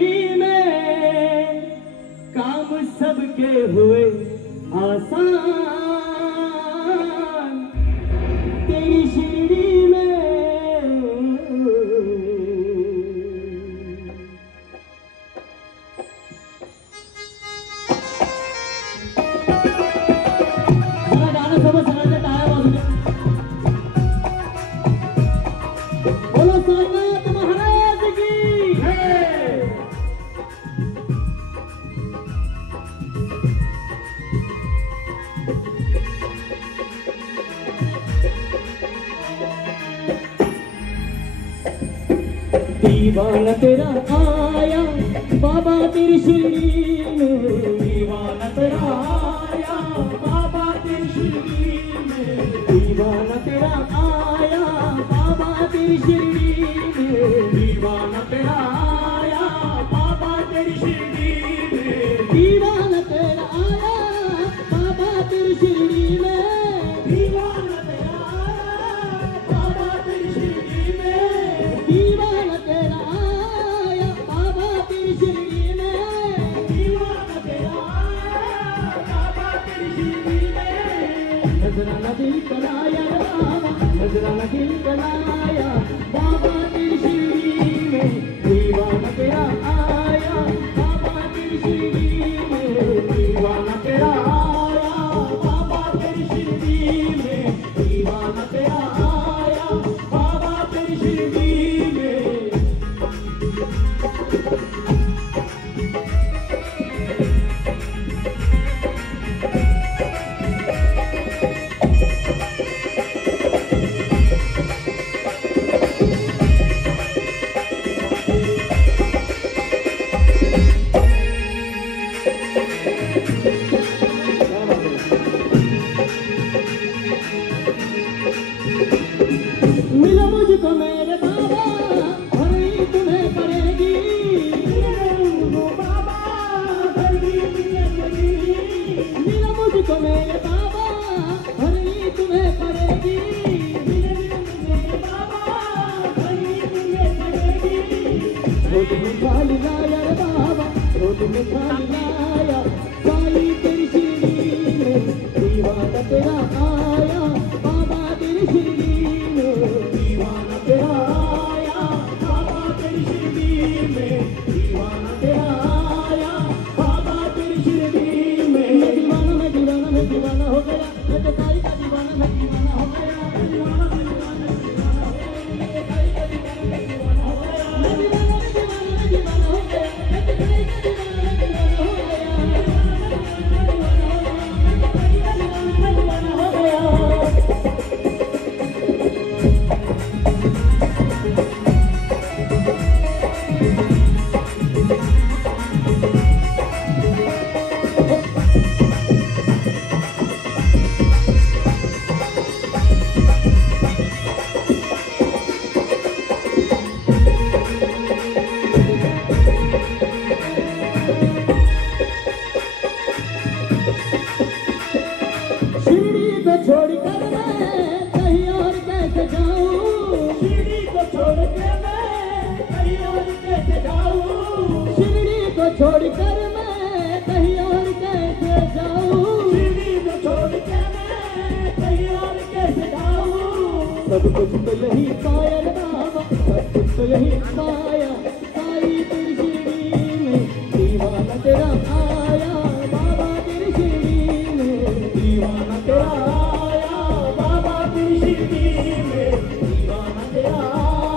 शिरडी में काम सबके हुए आसान, तेरी शिरडी में गाना सोबत सगळ्यांच्या टाळ्या वाजू द्या. बोलो सोमनाथ महाराज की जय. दीवाना तेरा आया बाबा तेरी शिरडी में, दीवाना तेरा आया बाबा तेरी शिरडी में, दीवाना तेरा आया बाबा तेरी शिरडी में, दीवाना तेरा आया बाबा तेरी शिरडी में, दीवाना तेरा आया बाबा तेरी शिरडी में, दीवाना तेरा आया बाबा तेरी शिरडी में, दीवाना तेरा आया बाबा तेरी शिरडी में, दीवाना तेरा आया बाबा तेरी शिरडी में. नजराना दिल कलाया बाबा, नजराना दिल कलाया बाबा तेरी शिरडी में, दीवाना तेरा आया बाबा तेरी शिरडी में, दीवाना तेरा आया बाबा तेरी शिरडी में, दीवाना तेरा आया बाबा तेरी शिरडी में. मिलो मुझको मेरे बाबा, भरनी तुम्हें पड़ेगी, मिलो बाबा भरनी तुम्हें पड़ेगी, मिलो मुझको मेरे बाबा, भरनी तुम्हें पड़ेगी, मिलो मेरे बाबा भरनी तुम्हें पड़ेगी. रोज में खाली लाया रे बाबा, रोज में खाली लाया साई तेरी शिरडी में, दीवाना तेरा आया बाबा तेरी शिरडी में, दीवाना तेरा आया बाबा तेरी शिरडी में, दीवाना तेरा आया बाबा तेरी शिरडी में. मैं दीवाना हो गया, मैं तो साई का दीवाना, मैं दीवाना हो गया, मैं दीवाना हो गया, मैं तो साई का दीवाना, मैं दीवाना हो गया, मैं दीवाना हो गया, मैं तो साई का दीवाना, मैं दीवाना हो गया, मैं दीवाना हो गया. शिरडी को छोड़कर मैं कहीं और कैसे जाऊं, शिरडी को छोड़ के मैं कहीं और कैसे जाऊं, शिरडी को छोड़कर मैं कहीं और कैसे जाऊं, शिरडी को छोड़ के मैं कहीं और कैसे जाऊं. सब कुछ तो यही पाया रे बाबा, सब कुछ तो यही पाया साई तेरी शिरडी में, दीवाना तेरा आया बाबा तेरी शिरडी में, दीवाना तेरा आया बाबा तेरी शिरडी में, दीवाना तेरा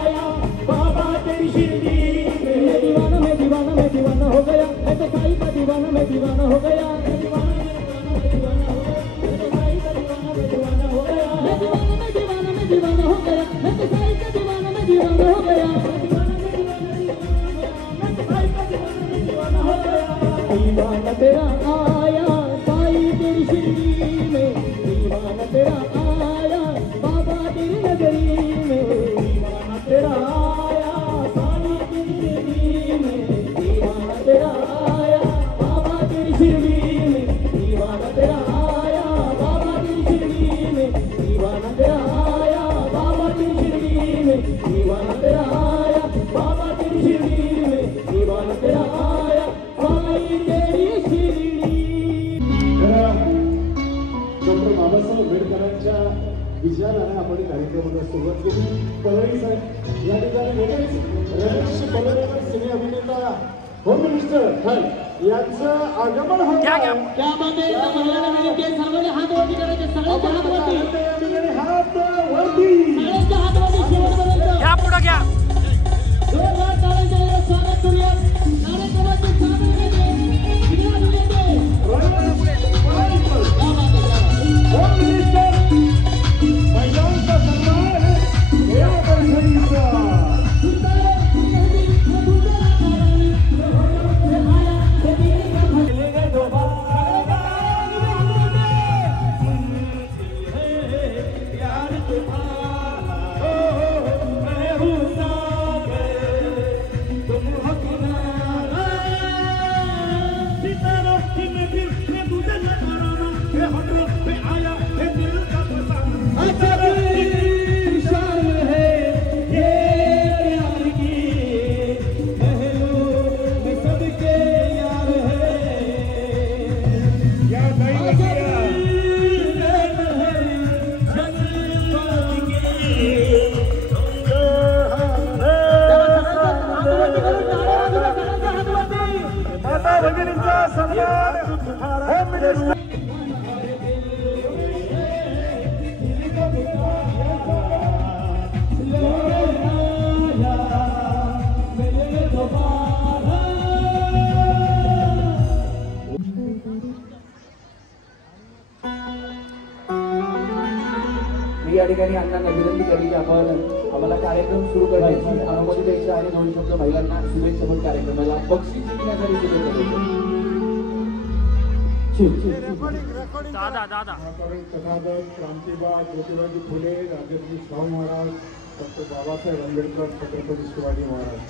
आया बाबा तेरी शिरडी में. मैं दीवाना, मैं दीवाना, मैं दीवाना हो गया, मैं तो साई का दीवाना, मैं दीवाना हो गया, मैं दीवाना, मैं दीवाना हो गया, मैं तो साई का दीवाना, मैं दीवाना हो गया, मैं दीवाना, मैं दीवाना, मैं दीवाना हो गया, मैं तो साई का दीवाना, मैं दीवाना हो गया, मैं दीवाना, मैं दीवाना, मैं तो साई का दीवाना, मैं दीवाना हो गया. दीवाना तेरा आया साई तेरी शिरडी में, दीवाना तेरा आया बाबा तेरी नगरी में, दीवाना तेरा आया साई तेरी शिरडी में, दीवाना तेरा आया बाबा तेरी शिरडी में, दीवाना तेरा आया बाबा तेरी शिरडी में, दीवाना तेरा आया बाबा तेरी शिरडी में, दीवाना तेरा आया बाबा तेरी शिरडी में, दीवाना तेरा विचाराने आपण कार्यक्रमाला सुरुवात केली. परळी साहेब या ठिकाणी लगेच रमेश पलरेकर सिने अभिनेता होम मिनिस्टर यांचं आगमन होत आहे. त्यामध्ये महिलांना विनंती आहे सर्वांनी हात वरती करायचे. सगळ्यांचे हात वरती, हात वरती, सगळ्यांचे हात वरती शेवटपर्यंत घ्या पुढे घ्या. जोरदार टाळ्यांच्या स्वागत करूया. कार्यक्रमाचे सामील नेते विनोद नेते होम मिनिस्टर महिलांचा सन्मान या परिषदेचा या ठिकाणी अण्णांना विनंती केली की आपण आम्हाला कार्यक्रम सुरू करण्याची अनुमती द्यायची आणि 2 शब्द महिलांना शुभेच्छा म्हणून कार्यक्रमाला बक्षीस जिंकण्यासाठी शुभेच्छा द्यायची. दादा क्रांतीबाग ज्योतिराजी फुले, राजर्षी शाहू महाराज, डॉक्टर बाबासाहेब आंबेडकर, छत्रपती शिवाजी महाराज,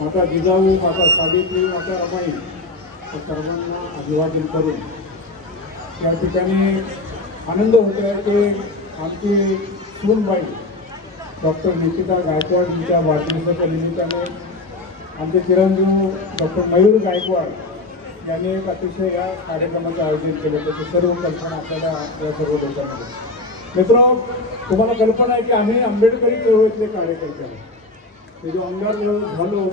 माता जिजाऊ, माता सावित्री, माता रमाई या सर्वांना अभिवादन करून या ठिकाणी आनंद होतो आहे की आमची सूनबाई डॉक्टर निकिता गायकवाड यांच्या वाढदिवसाच्या निमित्ताने आमचे चिरंजीव डॉक्टर मयूर गायकवाड यांनी एक अतिशय या कार्यक्रमाचं आयोजन केलं. त्याची सर्व कल्पना आपल्याला या सर्व लोकांमध्ये. मित्रांनो, तुम्हाला कल्पना आहे की आम्ही आंबेडकरी चळवळीतले कार्यकर्ते आहोत. ते जो आमदार झालो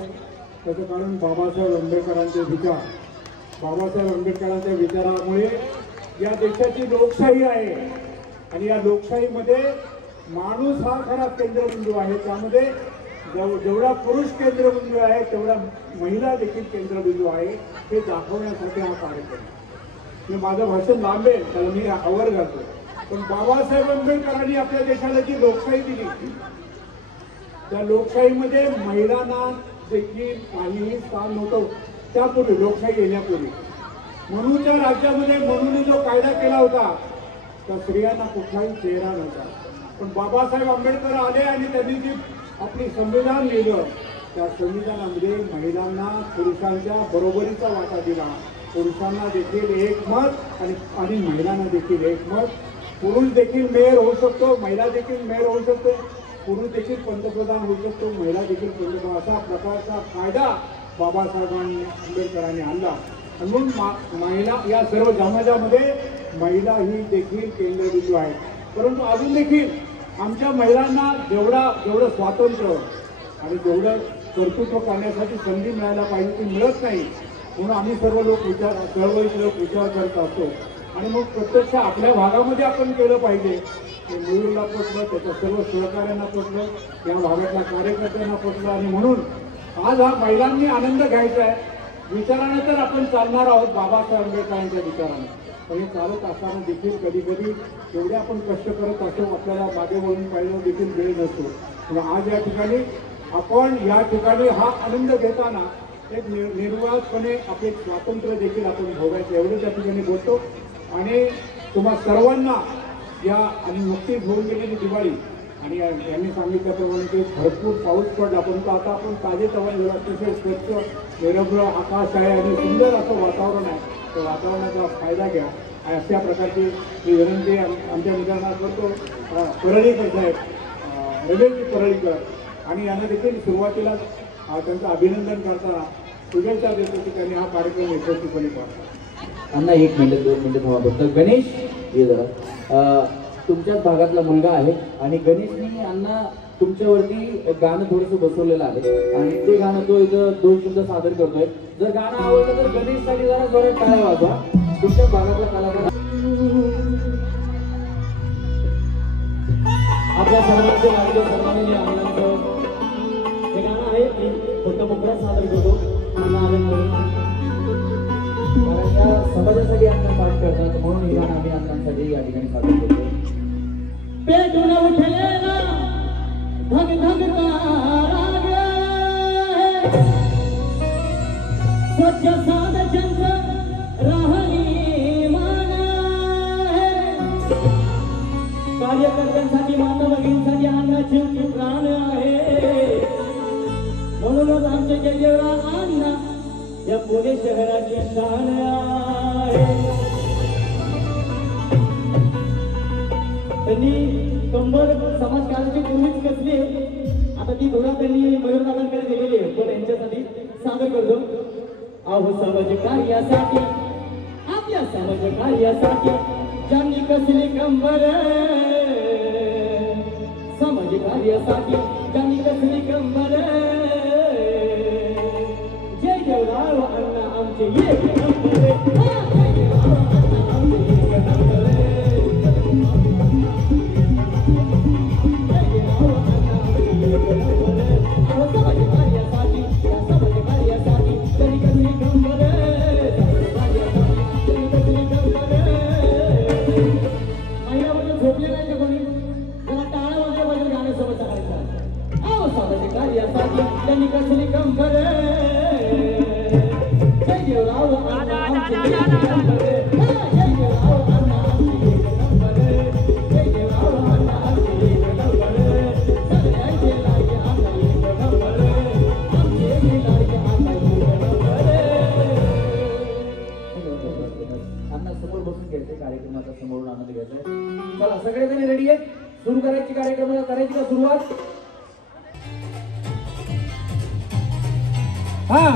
त्याचं कारण बाबासाहेब आंबेडकरांचे विचार. बाबासाहेब आंबेडकरांच्या विचारामुळे या देशाची लोकशाही आहे आणि या लोकशाहीमध्ये माणूस हा खरा केंद्रबिंदू आहे. त्यामध्ये जेवढा पुरुष केंद्रबिंदू आहे तेवढा महिला देखील केंद्रबिंदू आहे हे दाखवण्यासाठी हा कार्यक्रम. माझं भाषण लांबेल त्याला मी आवर घालतो, पण बाबासाहेब आंबेडकरांनी आपल्या देशाला जी लोकशाही दिली त्या लोकशाहीमध्ये महिलांना देखील काहीही स्थान नव्हतं. त्यापूर्वी लोकशाही येण्यापूर्वी मनूच्या राज्यामध्ये मनूने जो कायदा केला होता त्या स्त्रियांना कुठलाही चेहरा नव्हता. पण बाबासाहेब आंबेडकर आले आणि त्यांनी जी आपली संविधान लिहिलं त्या संविधानामध्ये महिलांना पुरुषांच्या बरोबरीचा वाटा दिला. पुरुषांना देखील एक मत आणि महिलांना देखील एक मत. पुरुष देखील मेयर होऊ शकतो, महिला देखील मेयर होऊ शकते, पुरुष देखील पंतप्रधान होऊ शकतो, महिला देखील पंतप्रधान, असा प्रकारचा कायदा बाबासाहेबांनी आंबेडकरांनी आणला. म्हणून महिला या सर्व समाजामध्ये महिला ही देखील केंद्रबिंदू आहे. परंतु अजून देखील आमच्या महिलांना जेवढं स्वातंत्र्य आणि जेवढं कर्तृत्व करण्यासाठी संधी मिळायला पाहिजे ती मिळत नाही. म्हणून आम्ही सर्व लोक चळवळीचे लोक विचार करत असतो आणि मग प्रत्यक्ष आपल्या भागामध्ये आपण केलं पाहिजे. ते मयूरला पटलं, त्याच्या सर्व सहकार्यांना पटलं, या भागातल्या कार्यकर्त्यांना पटलं आणि म्हणून आज हा महिलांनी आनंद घ्यायचा आहे. विचाराने तर आपण चालणार आहोत बाबासाहेब आंबेडकरांच्या विचाराने, पण हे चालत असताना देखील कधी कधी जेवढे आपण कष्ट करत असतो आपल्याला मागे वळून पाहिलं देखील वेळ नसतो. पण आज या ठिकाणी आपण या ठिकाणी हा आनंद घेताना एक निर्वाळपणे आपले स्वातंत्र्य देखील आपण भोगायचं एवढं त्या ठिकाणी बोलतो. आणि तुम्हा सर्वांना या आणि नुकतीच होऊन गेलेली दिवाळी आणि यांनी सांगितल्याप्रमाणे की भरपूर पाऊस पडला, परंतु आता आपण ताजेतवाने अतिशय स्वच्छ निरभ्र आकाश आहे आणि सुंदर असं वातावरण आहे. त्या वातावरणाचा फायदा घ्या अशा प्रकारची ही विनंती आमच्या मित्रांना करतो. परळीकर साहेब, रमेशजी परळीकर, आणि यांना देखील सुरुवातीला त्यांचं अभिनंदन करताना शुभेच्छा देतो की त्यांनी हा कार्यक्रम यशस्वीपणे पाहतो. अण्णा 1 मिनिट 2 मिनिट थांबा फक्त. गणेश ये जरा. तुमच्याच भागातला मुलगा आहे आणि गणेशनी अण्णा तुमच्यावरती गाणं थोडंसं बसवलेलं आहे आणि ते गाणं तो इथं 2 शब्द सादर करतोय. जर गाणं आवडलं तर गणेशसाठी जरा जोरात टाळ्या वाजवा. तुमच्या भागातला कलाकार आपल्या सर्वांचे लाडके सन्माननीय आमदार हे गाणं आहे मी फक्त मुद्रा सादर करतो अण्णा आनंद कारण या समाजासाठी अण्णा पाठ करतात म्हणून हे गाणं आम्ही अण्णांसाठी या ठिकाणी सादर करतो. पेटून उठलेला धग धग राग स्वच्छ साध चंद्र राहणी मान कार्यकर्त्यांसाठी माता भगिनींसाठी अन्नाचे प्राण आहे म्हणूनच आमचे जयदेवराव अण्णा या पुणे शहराची शान आहे. त्यांनी कंबर समाजकाराची पूर्वीच कसली आता ती धुरा त्यांनी मयूरदादांकडे दिलेली आहे पण यांच्यासाठी सादर करतो. अहो समाज कार्यासाठी आपल्या समाज कार्यासाठी ज्यांनी कसली कंबर समाज कार्यासाठी ज्यांनी कसली कंबर जय देवराव अण्णा आमचे एक नंबर जय देवराव अण्णा आमचे एक नंबर त्यांनी कसली कंबर जय देवराव अण्णा आमचे एक नंबर जय देवराव अण्णा आमचे एक नंबर जय देवराव अण्णा आमचे एक नंबर सगळ्यांचे लाडके अण्णा एक नंबर आमचे लाडके अण्णा एक नंबर. अण्णा समोर बसून घ्यायचे कार्यक्रमाचा समोरून आनंद घ्यायचा. चला सगळेजण रेडी आहेत सुरू करायची कार्यक्रमाला करायची का सुरुवात. हा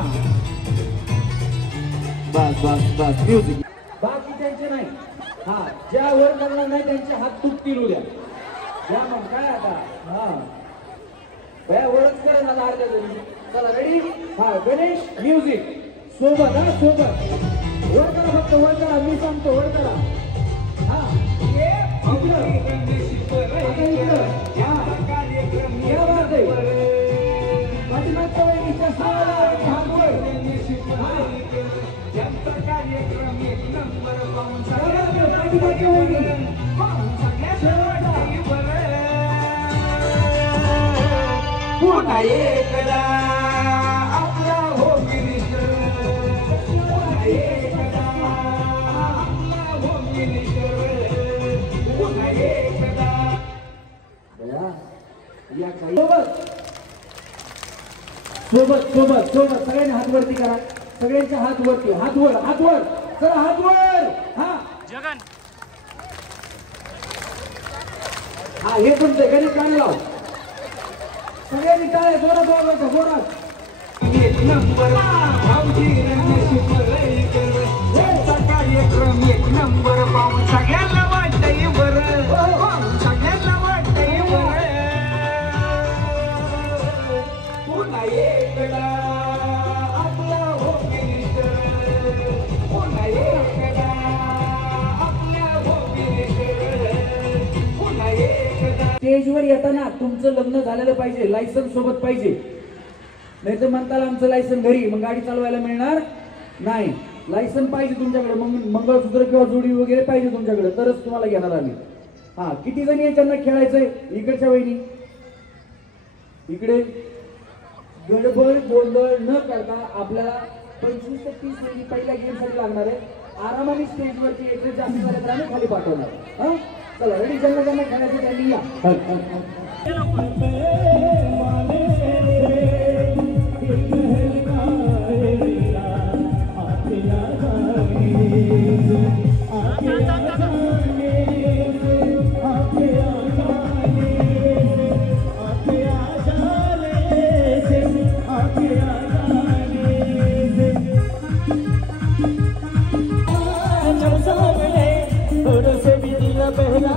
बस बस बस म्युझिक बाकी त्यांचे नाही. हा ज्या वर करणार नाही त्यांचे हात तुटतील उद्या द्या मग काय आता. हा बया वरच करेल आता अर्ध्या जरी. चला रेडी. हा गणेश म्युझिक सोबत. हा सोबत वर करा फक्त वर करा मी सांगतो वर करा. हा इकडं आता इकडं या बात आहे पाठीमागच्या वहिनीच्या साला पुन्हा एकदा आपला हो मिनिस्टर पुन्हा एकदा आपला हो मिनिस्टर पुन्हा एकदा या काही सोबत सोबत सोबत सगळ्यांनी हात वरती करा. सगळ्यांचे हात वरती. हात वर हात वर चला हात वर. हा जगन हा हे पण ते गणेश गाणं लाव. सगळ्यांनी टाळ्या जोरात वाजवायच्या जोरात. एक नंबर भाऊजी त्यांचा कार्यक्रम एक नंबर पाहून सगळ्यांना वाटतंय बरं सगळ्यांना वाटतंय बरं. पुन्हा एकदा आपला हो मिनिस्टर पुन्हा एकदा आपला हो मिनिस्टर पुन्हा एकदा. स्टेजवर येताना तुमचं लग्न झालेलं पाहिजे. लायसन्स सोबत पाहिजे. नाही तर म्हणताल आमचं लायसन घरी मग गाडी चालवायला मिळणार नाही. लायसन पाहिजे तुमच्याकडे. मग मंगळसूत्र किंवा जोडी वगैरे पाहिजे तुमच्याकडे तरच तुम्हाला घेणार आम्ही. हा किती जणी याच्यानं खेळायचंय. इकडच्या वहिनी इकडे गडबड गोंधळ न करता आपल्याला 25 ते 30 मिनिट पहिल्या गेमसाठी लागणार आहे. आरामाने स्टेजवरती एक जास्त झाले तर आम्ही खाली पाठवणार. हा चला रेडी. ज्यांना ज्यांना खेळायचं त्यांनी या. पहला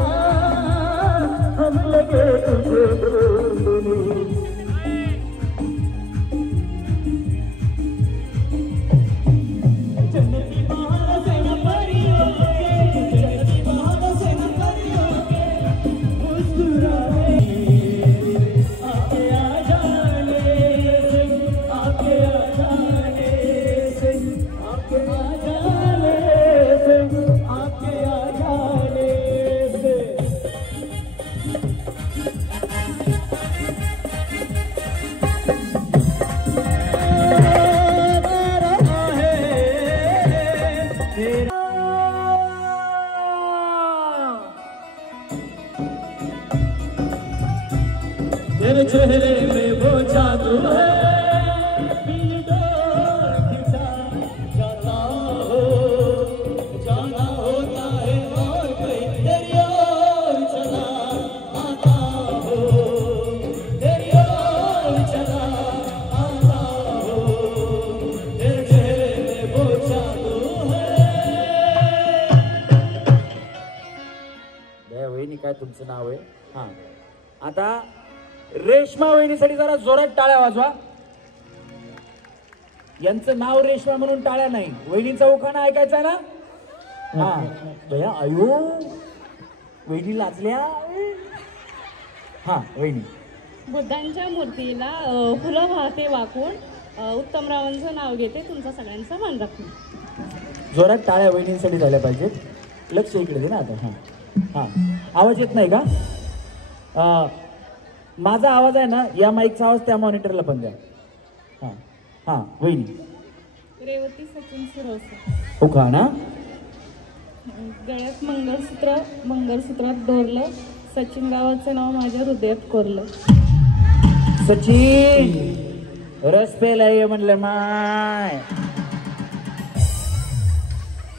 चेहरे में वो जादू है दिल डोर खिंचा जाता जाना होता है और कोई तेरी ओर चला आता हो तेरी ओर चला आता हो तेरे चेहरे में वो जादू है। वहिनी काय तुमचं नाव आहे? हा आता रेश्मा वहिनीसाठी जरा जोरात टाळ्या वाजवा. यांचं नाव रेश्मा म्हणून टाळ्या नाही, वहिनीचा उखाणा ऐकायचा ना. हा भया आयो वहिनी लाजल्या. हा वहिनी. बुद्धांच्या मूर्तीला फुलं वाहते वाकून उत्तमरावांचं नाव घेते तुमचा सगळ्यांचा मान राखून. जोरात टाळ्या वहिनींसाठी झाल्या पाहिजेत. लक्ष इकडे दे ना आता. हा हा आवाज येत नाही का? माझा आवाज आहे ना, या माईकचा आवाज त्या मॉनिटरला पण द्या. हा हा वहिनी. रेवती सचिन सुरवसे. हो का ना. गळ्यात मंगळसूत्रात डोरलं सचिन गावाचं नाव माझ्या हृदयात कोरलं. सचिन रस पेला ये म्हणलं माय.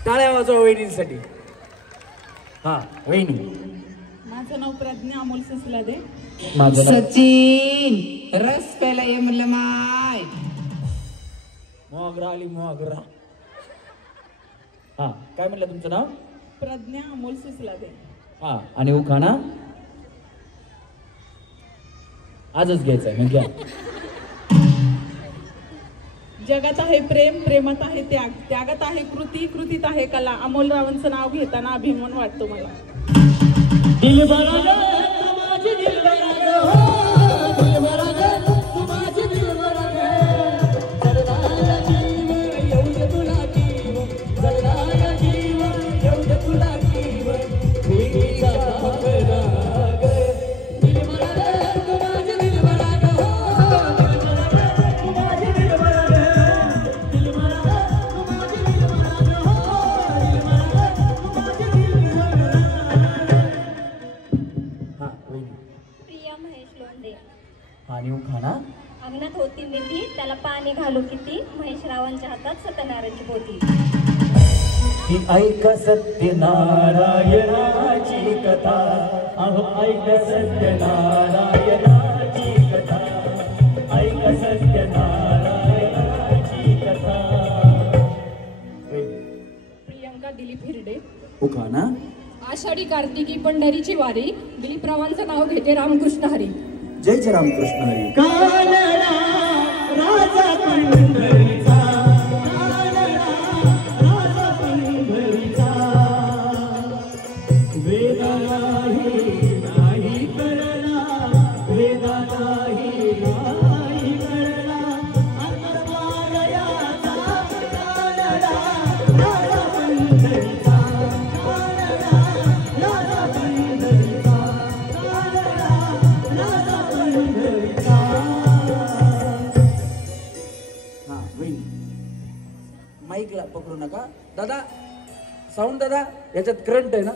टाळ्या वाजवा वहिनींसाठी. हा वहिनी. माझं नाव प्रज्ञा अमोल सुसलादे. माझं नाव सचिन रस प्यायला ये म्हणलं माय. मोगरा आली मोगरा. हा काय म्हणलं तुमचं नाव? प्रज्ञा अमोल सुसलादे. हा आणि उखाणा आजच घ्यायचा आहे. घ्या. जगात आहे प्रेम, प्रेमात आहे त्याग, त्यागात आहे कृती, कृतीत आहे कला. अमोलरावांचं नाव घेताना अभिमान वाटतो मला. दिल बरा ग तू माझी दिल बरा ग हो दिल बरा ग तू माझी दिल बरा ग जगदाया जीव येऊ दे तुला जीव जगदाया जीव येऊ दे तुला जीव प्रीतीचा साखरा ग दिल बरा ग तू माझी दिल बरा ग हो दिल बरा ग तू माझी दिल बरा ग दिल बरा ग तू माझी दिल बरा ग हो दिल बरा ग तू माझी दिल बरा ग. हा वहिनी. प्रिया महेश लोंढे. आणि उखाणा अंगणात होती मेथी त्याला पाणी घालू किती महेशरावांच्या हातात सत्यनारायणची पोथी. ही ऐक सत्यनारायणाची कथा. अहो ऐक सत्यनारायणाची कथा. ऐक सत्यनारायणाची कथा. प्रियंका दिलीप हिरडे. उखाणा आषाढी कार्तिकी पंढरीची वारी दिलीपरावांचं नाव घेते रामकृष्ण हरी. जय जय रामकृष्ण हरी. कानडा राजा पंढरीचा कानडा राजा पंढरीचा वेदा नाही कळला वेदा नाही कळला अंतर्मालयाचा कानडा राजा पंढरीचा कानडा राजा पंढरीचा कानडा राजा पंढरीचा. हा वहिनी. माईकला पकडू नका दादा. साऊंड दादा याच्यात करंट आहे ना.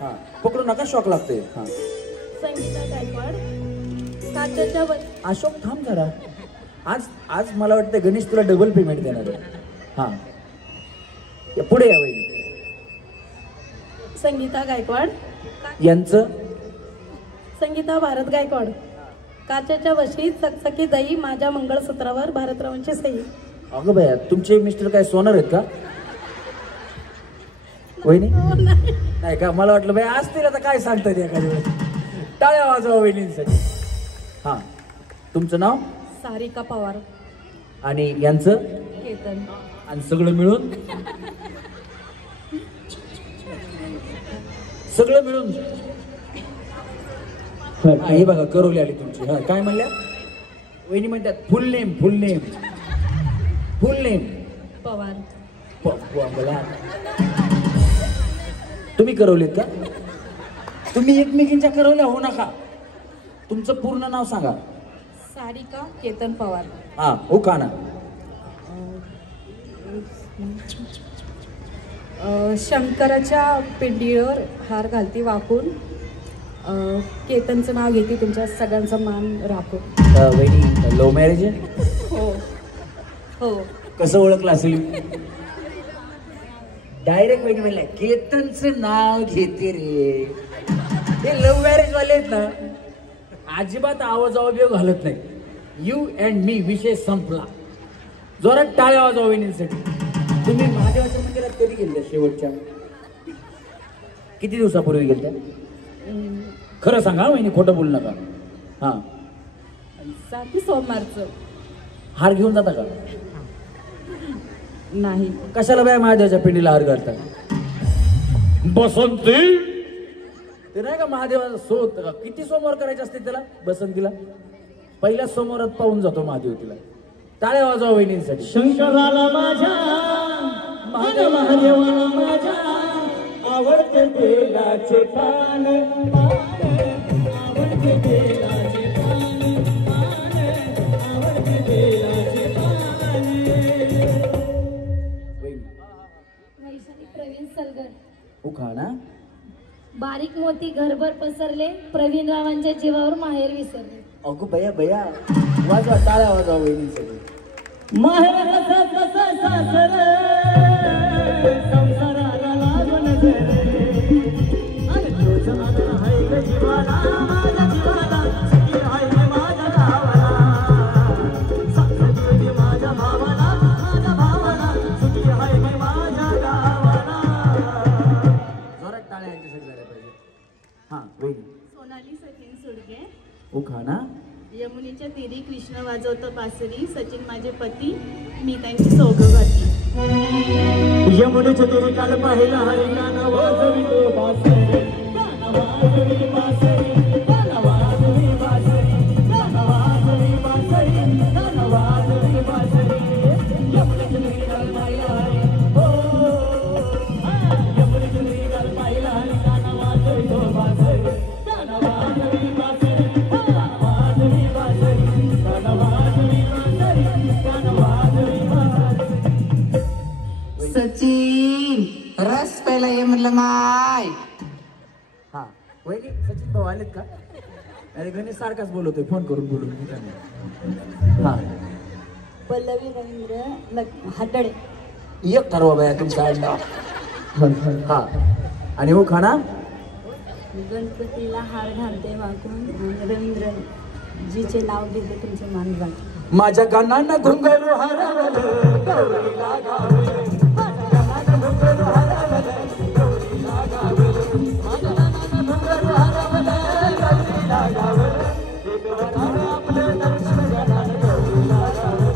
हा पकडू नका शॉक लागते. हा संगीता गायकवाड. काचेच्या अशोक थांब जरा. आज मला वाटतं गणेश तुला डबल पेमेंट देणार आहे. हा पुढे या वहिनी. संगीता गायकवाड. यांचं संगीता भारत गायकवाड. काचेच्या वशी चकचकी दही माझ्या मंगळसूत्रावर भारतरावांची सही. अगं बाया तुमचे मिस्टर काय सोनार आहेत का वहिनी? नाही का? मला वाटलं बाई असतील आता काय सांगतात एखाद्या वेळेस. टाळ्या वाजवा वहिनींसाठी. हा तुमचं नाव? सारिका पवार. आणि यांचं? केतन. आणि सगळं मिळून सगळं मिळून हा, हे बघा करवली आली तुमची. हा काय म्हणल्या वहिनी? म्हणतात फुल नेम फुल नेम फुल नेम पवार. बोला. तुम्ही करवलेत का? तुम्ही एकमेकींच्या करवल्या होऊ नका. तुमचं पूर्ण नाव सांगा. सारिका केतन पवार. हा उखाणा. शंकराच्या पिंडीवर हार घालती वाकून केतनचं नाव घेते, तुमच्या सगळ्यांचा मान राखो. वहिनी लव्ह मॅरेज आहे? हो हो. कसं ओळखलं असेल? डायरेक्ट वहिनी म्हणल्या केतनचं नाव घेते रे. हे लव्ह मॅरेज वाले आहेत ना, अजिबात आवाज घालत नाही. यू अँड मी विषय संपला. जोरात टाळ्या आवाज वहिनींसाठी. तुम्ही महादेवाच्या मंदिरात कधी गेल्या शेवटच्या? किती दिवसापूर्वी गेल्या? खरं सांगा वहिनी, खोटं बोलू नका. हा, सारखी सोमवारचं. हार घेऊन जाता का? नाही. कशाला बाय महादेवाच्या पिंडीला हार घालता? बसंती ते नाही का महादेवाचा सोत का? किती सोमवार करायचे असते त्याला बसंतीला? पहिल्या सोमवारात पाहून जातो महादेव तिला. टाळ्या वाजवा वहिनींसाठी. शंकराला माझ्या माझ्या महादेवाला माझ्या आवडते बेलाचे पान, आवडते बेलाचे पान, आवडते बेलाचे पान. वैशाली प्रवीण सलगर. उखाणा. बारीक मोती घरभर पसरले, प्रवीण रावांच्या जीवावर माहेर विसरले. अगो बया बया, वाजवा टाळ्या वाजवा वहिनींसाठी. माहेर कसं कसं सासर, संसाराला लागून घरे, आणि तुझं आदर हाय ग जीवाला, माझ्या जीवाला, सुखी हाय ग माझ्या गावाला, सासर गेली माझ्या भावाला, माझ्या भावाला, सुखी हाय ग माझ्या गावाला. जोरात टाळ्या यांच्यासाठी झाल्या पाहिजे. हा वहिनी. सोनाली सचिन सुडगे. उखाणा. यमुनेच्या तीरी कृष्ण वाजवतो बासरी, सचिन माझे पती, मी त्यांची सौभाग्यवती. यमुनेच्या तीरी काल पाहिला हरी गाणं वाजवितो बासरी, गाणं वाजवी बासरी, गाणं वाजवी बासरी, गाणं वाजवी बासरी, गाणं वाजवी बासरी. यमुनेच्या तीरी काल पाहिला हरी, हो यमुनेच्या तीरी काल पाहिला हरी गाणं वाजवितो बासरी, गाणं वाजवी बासरी, गाणं वाजवी बासरी, गाणं वाजवी बासरी, गाणं वाजवी बासरी. सचिन रस प्यायला ये म्हणलं माय. हा वहिनी, सचिन भाऊ आलेत का? अरे गणेश सारखाच बोलवतोय, फोन करून बोलून. हा, पल्लवी रवींद्र हातडे. एक ठरवा बाया तुमचा आडनाव. हा, आणि उखाणा. गणपतीला हार घालते वाकून, रवींद्र जीचे नाव घेते तुमचे मान राखो. माझ्या कानांना घुंगरू हरवलं, गौरीला गावलं. माझ्या कानांना घुंगरू हरवलं, गौरीला गावलं. माझ्या कानांना घुंगरू हरवलं, गौरीला गावलं. देवताने आपलं दर्शन घालाल, गौरीला गावलं.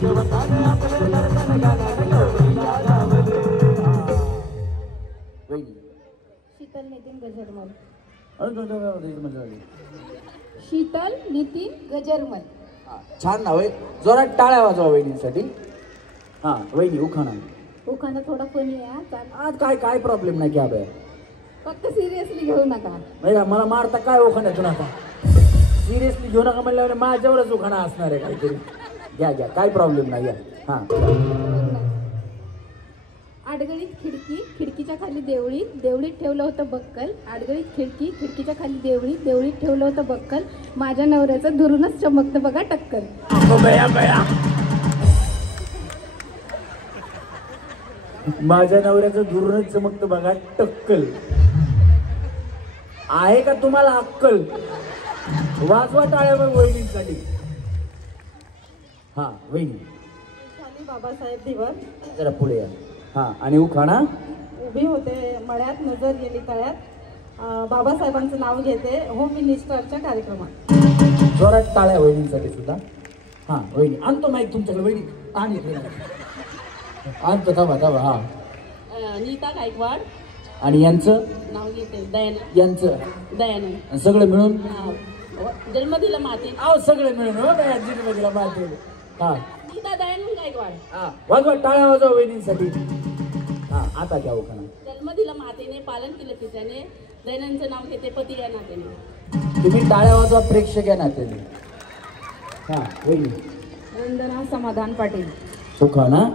देवताने आपलं दर्शन घालाल, गौरीला गावलं. शीतल नितीन गजरमल. वहिनी. शीतल नितीन गजरमल. छान नाव आहे. जोरात टाळ्या वाजवा वहिनींसाठी. हा वहिनी उखाणा. उखाणा थोडा फनी आहे, चाल. आज काय काय प्रॉब्लेम नाही क्या बाय? फक्त सिरियसली घेऊ नका. नाही मला मारता काय उखाण्यातून आता? सिरियसली घेऊ नका म्हणल्यावर माझ्यावरच उखाणा असणार आहे काहीतरी. घ्या घ्या, काय प्रॉब्लेम नाही. हा. आडगळीत खिडकी, खिडकीच्या खाली देवळीत, देवळीत ठेवलं होतं बक्कल. आडगळीत खिडकी, खिडकीच्या खाली देवळीत, देवळीत ठेवलं होतं बक्कल. माझ्या नवऱ्याचं दुरूनच चमकतं बघा टक्कल. माझ्या नवऱ्याचं दुरूनच चमकतं बघा टक्कल. आहे का तुम्हाला अक्कल? वाजवा टाळ्या मग वहिनींसाठी. हा वहिनी. बाबासाहेब दिवर. जरा पुढे या. हा, आणि उखाणा. उभी होते मळ्यात, नजर गेली तळ्यात, बाबासाहेबांचं नाव घेते होम मिनिस्टरच्या कार्यक्रमात. जोरात टाळ्या वहिनींसाठी सुद्धा. हा वहिनी, आणतो माईक तुमच्याकडे. वहिनी आणि आणतो, थांबा थांबा. हा, नीता गायकवाड. आणि यांचं नाव घेते दयानंद. यांचं दयानंद. सगळं मिळून. जन्म दिला माती. आहो सगळे मिळून. हो काय जिल्ह्याला माहिती. हा, नीता दयानंद गायकवाड. हा, वाजवा टाळ्या वाजवा वहिनींसाठी. हा, आता घ्या उखाणा. जन्म दिला मातेने, पालन केलं पित्याने, दयानंदचं नाव घेते पती या नात्याने. तुम्ही टाळ्या वाजवा प्रेक्षक या नात्याने. हा वहिनी. वंदना समाधान पाटील. उखाणा.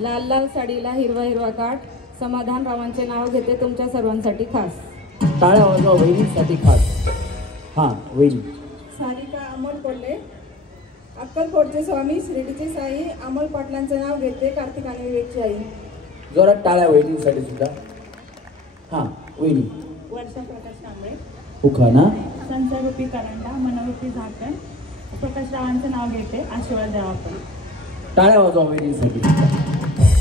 लाल लाल साडीला हिरवा हिरवा काठ, समाधान रावांचे नाव घेते तुमच्या सर्वांसाठी खास. टाळ्या वाजवा वहिनीसाठी खास. हा वहिनी. सारिका अमोल कोल्हे, अक्कलकोटचे स्वामी शिर्डीचे साई अमोल पाटलांचं नाव घेते. कार्तिक आणि विवेकची आई. जोरात टाळ्या वहिनीसाठी सुद्धा. हा वहिनी. वर्षा प्रकाश कांबळे, उखाणा. संसारूपी करंडा मनरूपी झाकण प्रकाश रावांचं नाव घेते. आशीर्वाद द्यावा आपण. टाळ्या वाजवा वहिनीसाठी.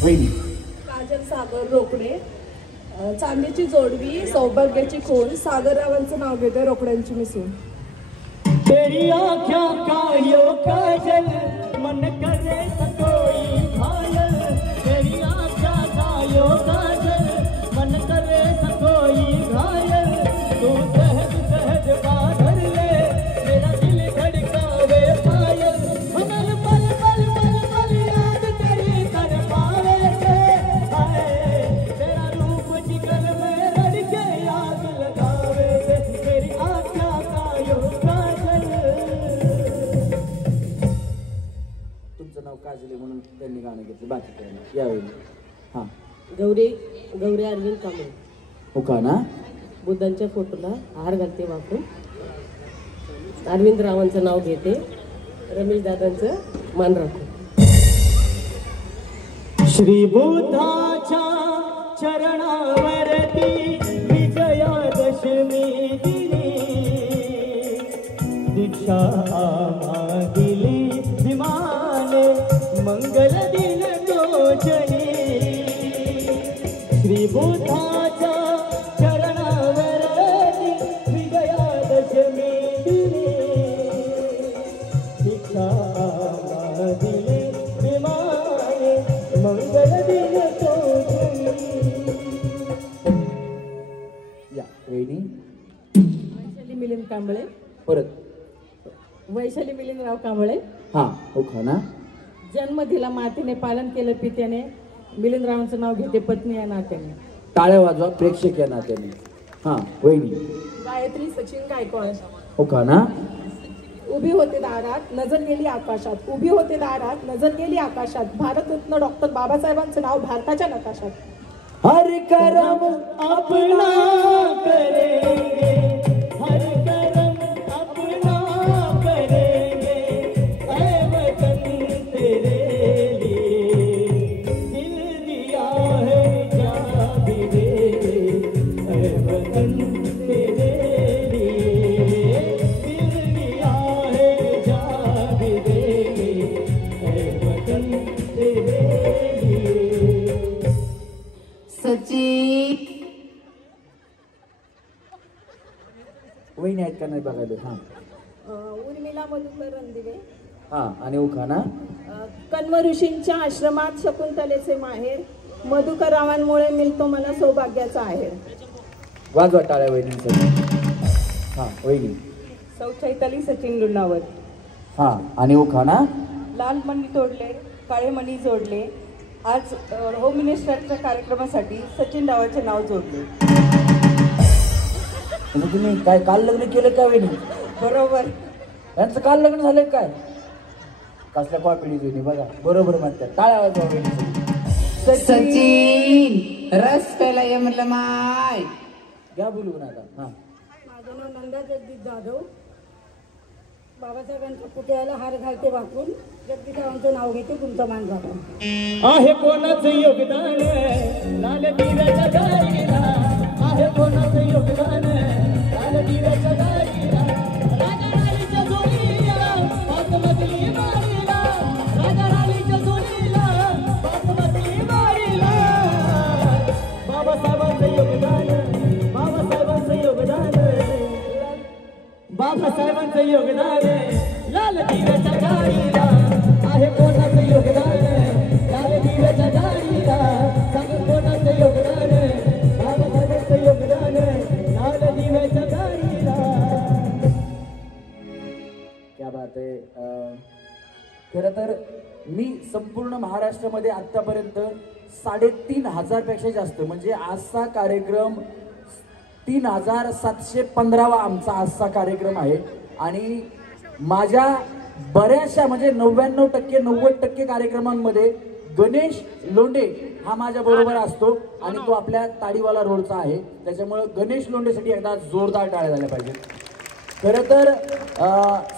वहिनी. काजल सागर रोकडे, चांदीची जोडवी सौभाग्याची खून सागररावांचं नाव घेते. रोकड्यांची मिसून. तेरी आँखों का यो काजल मन करे कोई घायल. तेरी आँखों का यो काजल मन करे कोई घायल. तू सहज सहज बाहर ले मेरा दिल धड़कावे पायल. पल पल पल पल पल याद तेरी कर पावे के हाय. तेरा रूप जिगर में रड़ के याद लगावे के. तेरी आँखों का यो तुमचं नाव काजल म्हणून त्यांनी गाणं घेतलं. बाकी काय नाही यावेळी. हा गौरी अरविंद कांबळे, उखाणा. बुद्धांच्या फोटोला हार घालते वापरून. अरविंद रावांचं नाव घेते. रमेश दादांचं मान राखू. श्री बुद्धाच्या चरणावरती विजयादशमी दिली. दीक्षा मागिली विमाने मंगल दिन गोचरी. श्री बुद्धाच्या चरणावरती विजयादशमी दिली. दीक्षा मागिली विमाने मंगल दिन गोचरी. या वहिनी. वैशाली मिलिंद कांबळे, परत. वैशाली मिलिंदराव कांबळे. हा उखाणा. जन्म दिला मातेने पालन केलं पित्याने. मिलिंदरावांचं नाव घेते पत्नी या नात्याने. टाळ्या वाजवा प्रेक्षक या नात्याने. हा वहिनी. गायत्री सचिन गायकवाड, उखाणा. उभी होते दारात नजर गेली आकाशात. उभी होते दारात नजर गेली आकाशात. भारतरत्न डॉक्टर बाबासाहेबांचं नाव भारताच्या नकाशात. हर करम अपना करेंगे. हर करम अपना करेंगे. ऐ वतन तेरे लिए दिल दिया है जान भी देंगे. ऐ वतन तेरे लिए दिल दिया है जान भी देंगे. ऐ वतन तेरे लिए. वहिनी आहेत का नाही बघायला. हा उर्मिला मधुकर रणदिवे, हा आणि उखाणा. कण्व ऋषींच्या आश्रमात शकुंतलेचे माहेर. मधुकररावांमुळे मिळतो मला सौभाग्याचा आहेर. वाजवा टाळ्या वहिनींसाठी. हा वहिनी. चैताली सचिन लुणावत. हा आणि उखाणा. लाल मणी तोडले काळे मणी जोडले. आज होम मिनिस्टरच्या कार्यक्रमासाठी सचिन रावाचे नाव जोडले. म्हणजे तुम्ही काय काल लग्न केलं का वहिनी? बरोबर. यांचं काल लग्न झालंय काय? कसल्या कॉपीडी वहिनी बघा बरोबर म्हणतात. टाळ्या वाजवा वहिनी. सचिन रस पेला म्हणलं माय. घ्या बोलून आता. हा माझं नाव नंदा जगदीश जाधव. बाबासाहेबांच्या पुतळ्याला हार घालते वाकून. जगदीशरावांचं नाव घेते. तुमचं मान राखून. आहे कोणाचं योगदान लाल दिव्याच्या गाडीला. आहे कोणाचं योगदान लाल दिव्याच्या गाडीला. राजा राणीच्या जोडीला बासमती मारीला. राजा राणीच्या जोडीला बासमती मारीला. बाबासाहेबांचं योगदान बाबासाहेबांचं योगदान बाबासाहेबांचं योगदान लाल दिव्याच्या गाडीला. आहे कोणाचं योगदान लाल दिव्याच्या गाडीला. सांग कोणाचं योगदान बाबासाहेबांचं योगदान लाल दिव्याच्या गाडीला. क्या बात आहे. खरं तर मी संपूर्ण महाराष्ट्रामध्ये आतापर्यंत 3,500 पेक्षा जास्त म्हणजे आजचा कार्यक्रम 3,715वा आमचा आजचा कार्यक्रम आहे. आणि माझ्या बऱ्याचशा म्हणजे 99% 90% कार्यक्रमांमध्ये गणेश लोंढे हा माझ्या बरोबर असतो आणि तो आपल्या ताडीवाला रोडचा आहे. त्याच्यामुळे गणेश लोंढेसाठी एकदा जोरदार टाळ्या झाल्या पाहिजेत. खरं तर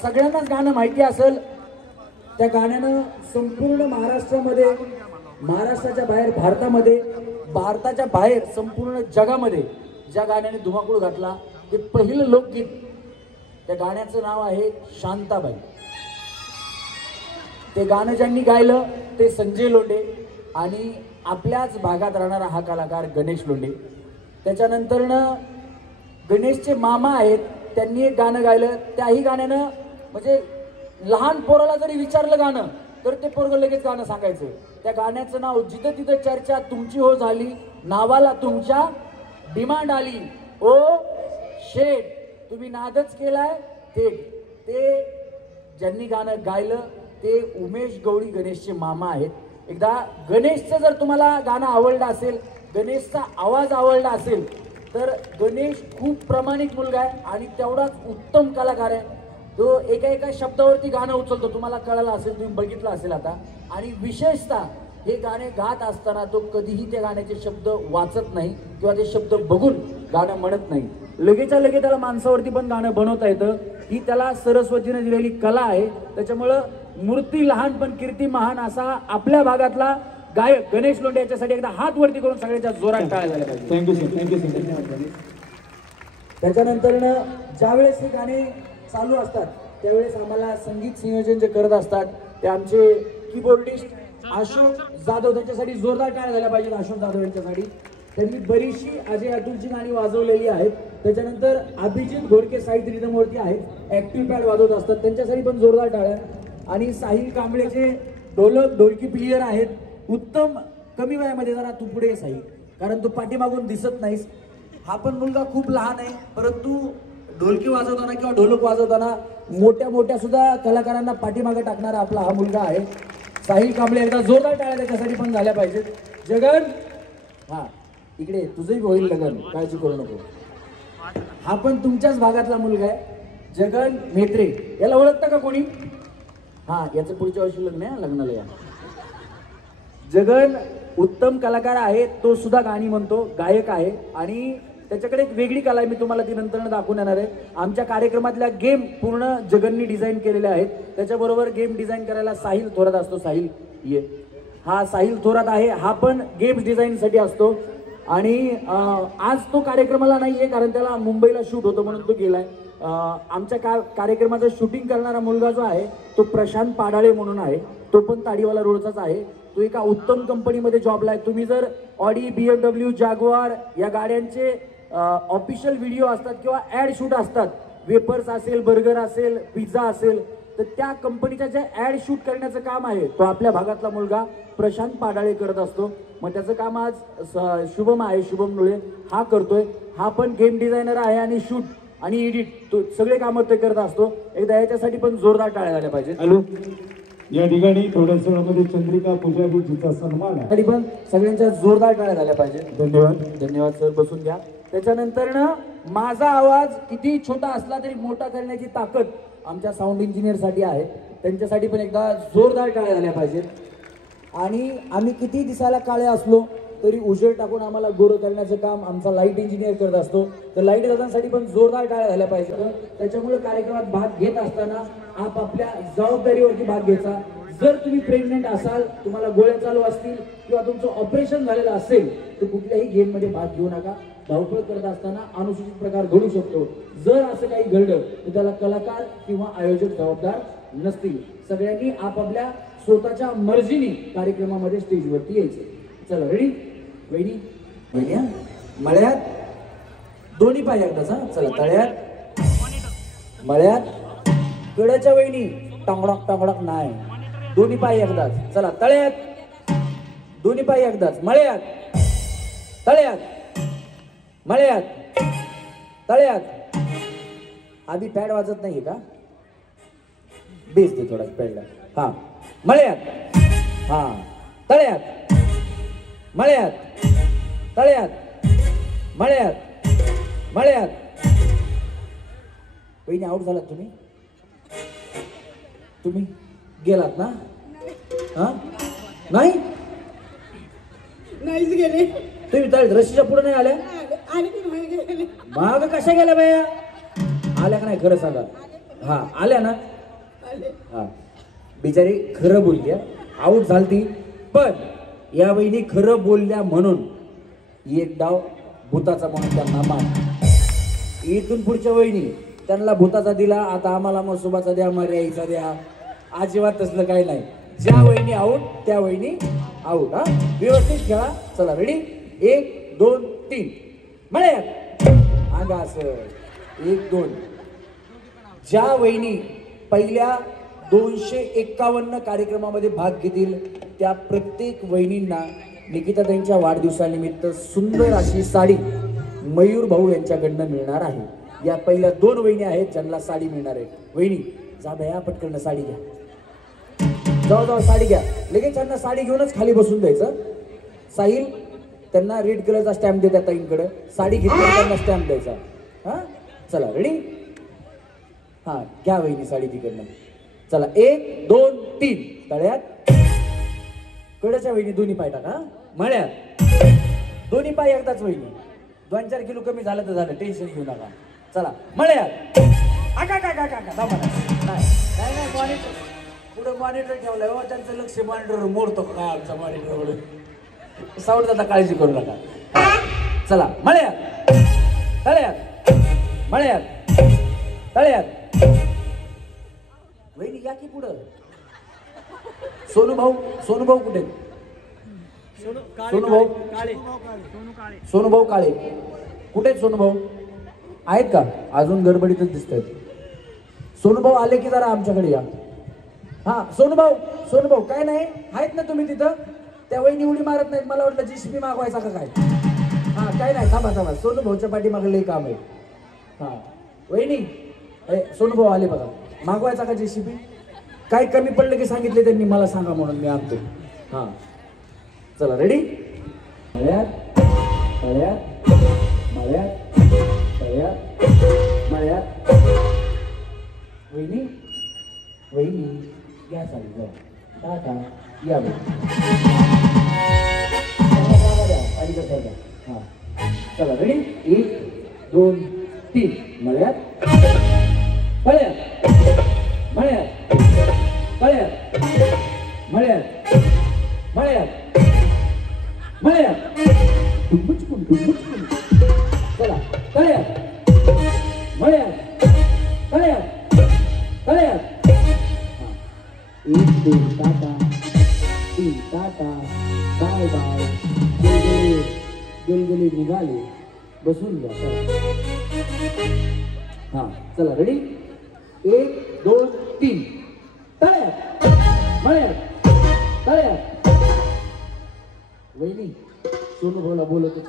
सगळ्यांनाच गाणं माहिती असेल. त्या गाण्यानं संपूर्ण महाराष्ट्रामध्ये, महाराष्ट्राच्या बाहेर भारतामध्ये, भारताच्या बाहेर संपूर्ण जगामध्ये ज्या गाण्याने धुमाकूळ घातला ते पहिलं लोकगीत. त्या गाण्याचं नाव आहे शांताबाई. ते गाणं ज्यांनी गायलं ते संजय लोंढे आणि आपल्याच भागात राहणारा हा कलाकार गणेश लोंढे. त्याच्यानंतरनं गणेशचे मामा आहेत, त्यांनी एक गाणं गायलं. त्याही गाण्यानं म्हणजे लहान पोराला जरी विचारलं गाणं तर ते पोरगं लगेच गाणं सांगायचं. त्या गाण्याचं नाव जिथं तिथं चर्चा तुमची हो झाली, नावाला तुमच्या डिमांड आली, ओ शेठ तुम्ही नादच केलाय थेट. ते ज्यांनी गाणं गायलं ते उमेश गवळी गणेशचे मामा आहेत. एकदा गणेशचं जर तुम्हाला गाणं आवडलं असेल, गणेशचा आवाज आवडला असेल तर गणेश खूप प्रामाणिक मुलगा आहे आणि तेवढाच उत्तम कलाकार आहे. तो एका एका शब्दावरती गाणं उचलतो. तुम्हाला कळलं असेल, तुम्ही बघितलं असेल आता. आणि विशेषतः हे गाणे गात असताना तो कधीही त्या गाण्याचे शब्द वाचत नाही किंवा ते शब्द बघून गाणं म्हणत नाही. लगेच्या लगे त्याला माणसावरती पण गाणं बनवता येतं. ही त्याला सरस्वतीने दिलेली कला आहे. त्याच्यामुळं मूर्ती लहान पण कीर्ती महान असा आपल्या भागातला गायक गणेश लोंढे याच्यासाठी एकदा हात वरती करून सगळ्यांच्या जोरात टाळ्या झाल्या पाहिजे. थँक्यू सर, थँक्यू सर, धन्यवाद. त्याच्यानंतरनं ज्यावेळेस हे गाणे चालू असतात त्यावेळेस आम्हाला संगीत संयोजन जे करत असतात ते आमचे कीबोर्डिस्ट अशोक जाधव, त्यांच्यासाठी जोरदार टाळ्या झाल्या पाहिजेत. अशोक जाधव यांच्यासाठी त्यांनी बरीचशी अजय अतुलची गाणी वाजवलेली आहेत. त्याच्यानंतर अभिजित घोडके साहित्य रिदमवरती आहेत, ऍक्टिव्ह पॅड वाजवत असतात, त्यांच्यासाठी पण जोरदार टाळ्या. आणि साहिल कांबळेचे ढोलक ढोलकी प्लेयर आहेत, उत्तम. कमी वयामध्ये जरा तू पुढे साहिल, कारण तू पाठीमागून दिसत नाहीस. हा पण मुलगा खूप लहान आहे, परंतु ढोलकी वाजवताना किंवा ढोलक वाजवताना मोठ्या मोठ्या सुद्धा कलाकारांना पाठीमागे टाकणारा आपला हा मुलगा आहे साहिल कांबळे. एकदा जोरदार टाळ्या त्याच्यासाठी पण झाल्या पाहिजेत. जगन, हा इकडे तुझंही होईल लगन, काळजी करू नको. हा पण तुमच्याच भागातला मुलगा आहे, जगन म्हेत्रे. याला ओळखता का कोणी? हा, याचं पुढच्या वर्षी लग्न आहे, लग्नाला या. जगन उत्तम कलाकार आहे, तो सुद्धा गाणी म्हणतो, गायक आहे आणि त्याच्याकडे एक वेगळी कला आहे. मी तुम्हाला ती नंतर दाखवून येणार आहे. आमच्या कार्यक्रमातल्या गेम पूर्ण जगननी डिझाईन केलेल्या आहेत. त्याच्याबरोबर गेम डिझाईन करायला साहिल थोरात असतो. साहिल ये, हा साहिल थोरात आहे. हा पण गेम्स डिझाईनसाठी असतो आणि आज तो कार्यक्रमाला नाहीये कारण त्याला मुंबईला शूट होतं म्हणून तो गेलाय. आमच्या कार्यक्रमाचं शूटिंग करणारा मुलगा जो आहे तो प्रशांत पाडाळे म्हणून आहे. तो पण ताडीवाला रोडचाच आहे. तो एका उत्तम कंपनीमध्ये जॉबला आहे. तुम्ही जर ऑडी, BMW, जॅग्वार या गाड्यांचे ऑफिशियल व्हिडिओ असतात किंवा ॲड शूट असतात, वेपर्स असेल, बर्गर असेल, पिझ्झा असेल, तर त्या कंपनीच्या ज्या ॲड शूट करण्याचं काम आहे तो आपल्या भागातला मुलगा प्रशांत पाडाळे करत असतो. मग त्याचं काम आज शुभम आहे, शुभम नुळे हा करतोय. हा पण गेम डिझायनर आहे आणि शूट आणि एडिट तो सगळे कामं ते करत असतो. एकदा याच्यासाठी पण जोरदार टाळ्या झाल्या पाहिजेत. हॅलो, या ठिकाणी थोड्याच वेळामध्ये चंद्रिका पुजारी जीचा सन्मान आहे. पण सगळ्यांच्या जोरदार टाळ्या झाल्या पाहिजेत. धन्यवाद. धन्यवाद सर, बसून घ्या. त्याच्यानंतर ना माझा आवाज किती छोटा असला तरी मोठा करण्याची ताकद आमच्या साऊंड इंजिनियरसाठी आहे. त्यांच्यासाठी पण एकदा जोरदार टाळ्या झाल्या पाहिजेत. आणि आम्ही किती दिसायला काळे असलो तरी उजेड टाकून आम्हाला गोरं करण्याचं काम आमचा लाईट इंजिनियर करत असतो. तर लाईट दादांसाठी पण जोरदार टाळ्या झाल्या पाहिजेत. त्याच्यामुळे कार्यक्रमात भाग घेत असताना आपापल्या जबाबदारीवरती भाग घ्यायचा. जर तुम्ही प्रेग्नेंट असाल, तुम्हाला गोळ्या चालू असतील किंवा तुमचं ऑपरेशन झालेलं असेल तर कुठल्याही गेममध्ये भाग घेऊ नका. धावपळ करत असताना अनुसूचित प्रकार घडू शकतो. जर असं काही घडलं तर त्याला कलाकार किंवा आयोजक जबाबदार नसतील. सगळ्यांनी आपापल्या स्वतःच्या मर्जीने कार्यक्रमामध्ये स्टेजवरती यायचे. चला, रेडी? वहिनी, वहिनी मळ्यात दोन्ही पाय एकदाच. चला, तळ्यात, मळ्यात, कड्याच्या वहिनी टांगडक टांगडक नाही, दोन्ही पाय एकदाच. चला, तळ्यात, दोन्ही पाय एकदाच. मळ्यात, तळ्यात, मळ्यात, तळ्यात. आधी पॅड वाजत नाहीये का? बेस दे थोडा पॅडला. हा, मळ्यात, हा, तळ्यात, मळ्यात, तळ्यात, मळ्यात, मळ्यात. वहिनी आऊट झालात तुम्ही? तुम्ही गेलात ना? हा, नाही नाहीच गेले. तुम्ही तळ्यात रशीच्या पुढे नाही आल्या? आले की नाही गेले. माग कशा गेल्या बाया? आल्या का नाही खरं सांगा. हा आल्या ना? हा बिचारी खरं बोलल्या, आऊट झालती, पण या वहिनी खरं बोलल्या म्हणून एक डाव भूताचा म्हणून त्यांना मान. इथून पुढच्या वहिनी त्यांना भूताचा दिला, आता आम्हाला मसुबाचा द्या, मर्याईचा द्या, अजिबात तसलं काही नाही. ज्या वहिनी आऊट त्या वहिनी आऊट. हा व्यवस्थित खेळा. चला रेडी, 1 2 3 म्हणे अंगा असं 1 2. ज्या वहिनी पहिल्या 251 कार्यक्रमामध्ये भाग घेतील त्या प्रत्येक वहिनींना निकिता त्यांच्या वाढदिवसानिमित्त सुंदर अशी साडी मयूर भाऊ यांच्याकडनं मिळणार आहे. या पहिल्या 2 वहिनी आहेत ज्यांना साडी मिळणार आहे. वहिनी जा बया पटकन साडी घ्या, जाऊ जाऊ साडी घ्या. लगेच त्यांना साडी घेऊनच खाली बसून द्यायचं. साहिल त्यांना रेड कलरचा स्टॅम्प देतात ताईंकडे, साडी घेतली त्यांना स्टॅम्प द्यायचा. हा चला रेडी. हा घ्या वहिनी साडी तिकडनं. चला 1 2 3 तळ्यात. कडच्या वहिनी दोन्ही पाय टाका. मळ्यात दोन्ही पाय एकदाच वहिनी. 2-4 किलो कमी झालं तर झालं, टेन्शन घेऊ नका. चला मळ्यात. आका का का का का नाही नाही मॉनिटर पुढे मॉनिटर ठेवलंय हो, त्यांचं लक्ष मॉनिटर मोडतो काय आमचा मॉनिटर. सावड दादा काळजी करू नका. चला मळ्यात तळ्यात मळ्यात तळ्यात. वहिनी या की पुढं. सोनू भाऊ कुठे? सोनू भाऊ काळे कुठे? सोनू भाऊ आहेत का? अजून गडबडीतच दिसत आहेत. सोनू भाऊ आले की जरा आमच्याकडे या. हा सोनू भाऊ काय नाही आहेत ना तुम्ही तिथं? त्या वहिनी उडी मारत नाहीत, मला वाटलं JCB मागवायचा का काय. हा काय नाही, थांबा. सोनू भाऊच्या पाठीमागे लई काम आहे. हा वहिनी सोनू भाऊ आले बघा. मागवायचा का JCB? काय कमी पडलं की सांगितले त्यांनी मला सांगा म्हणून मी आणतो. हा चला रेडी. मळ्यात तळ्यात मळ्यात तळ्यात मळ्यात. वहिनी या चालेल जाऊ टाटा या हा चला रेडी. 1 2 3 मळ्यात तळ्यात मळ्यात तळ्यात मळ्यात मळ्यात मळ्यात. चला तळ्यात मळ्यात तळ्यात तळ्यात. 1 2 टाटा 3 टाटा बाय बाय. गलगली निघाले बसून घ्या. हा चला रेडी. 1 2 3 तळ्यात मळ्यात तळ्यात. वहिनी सोनू भाऊला बोलत.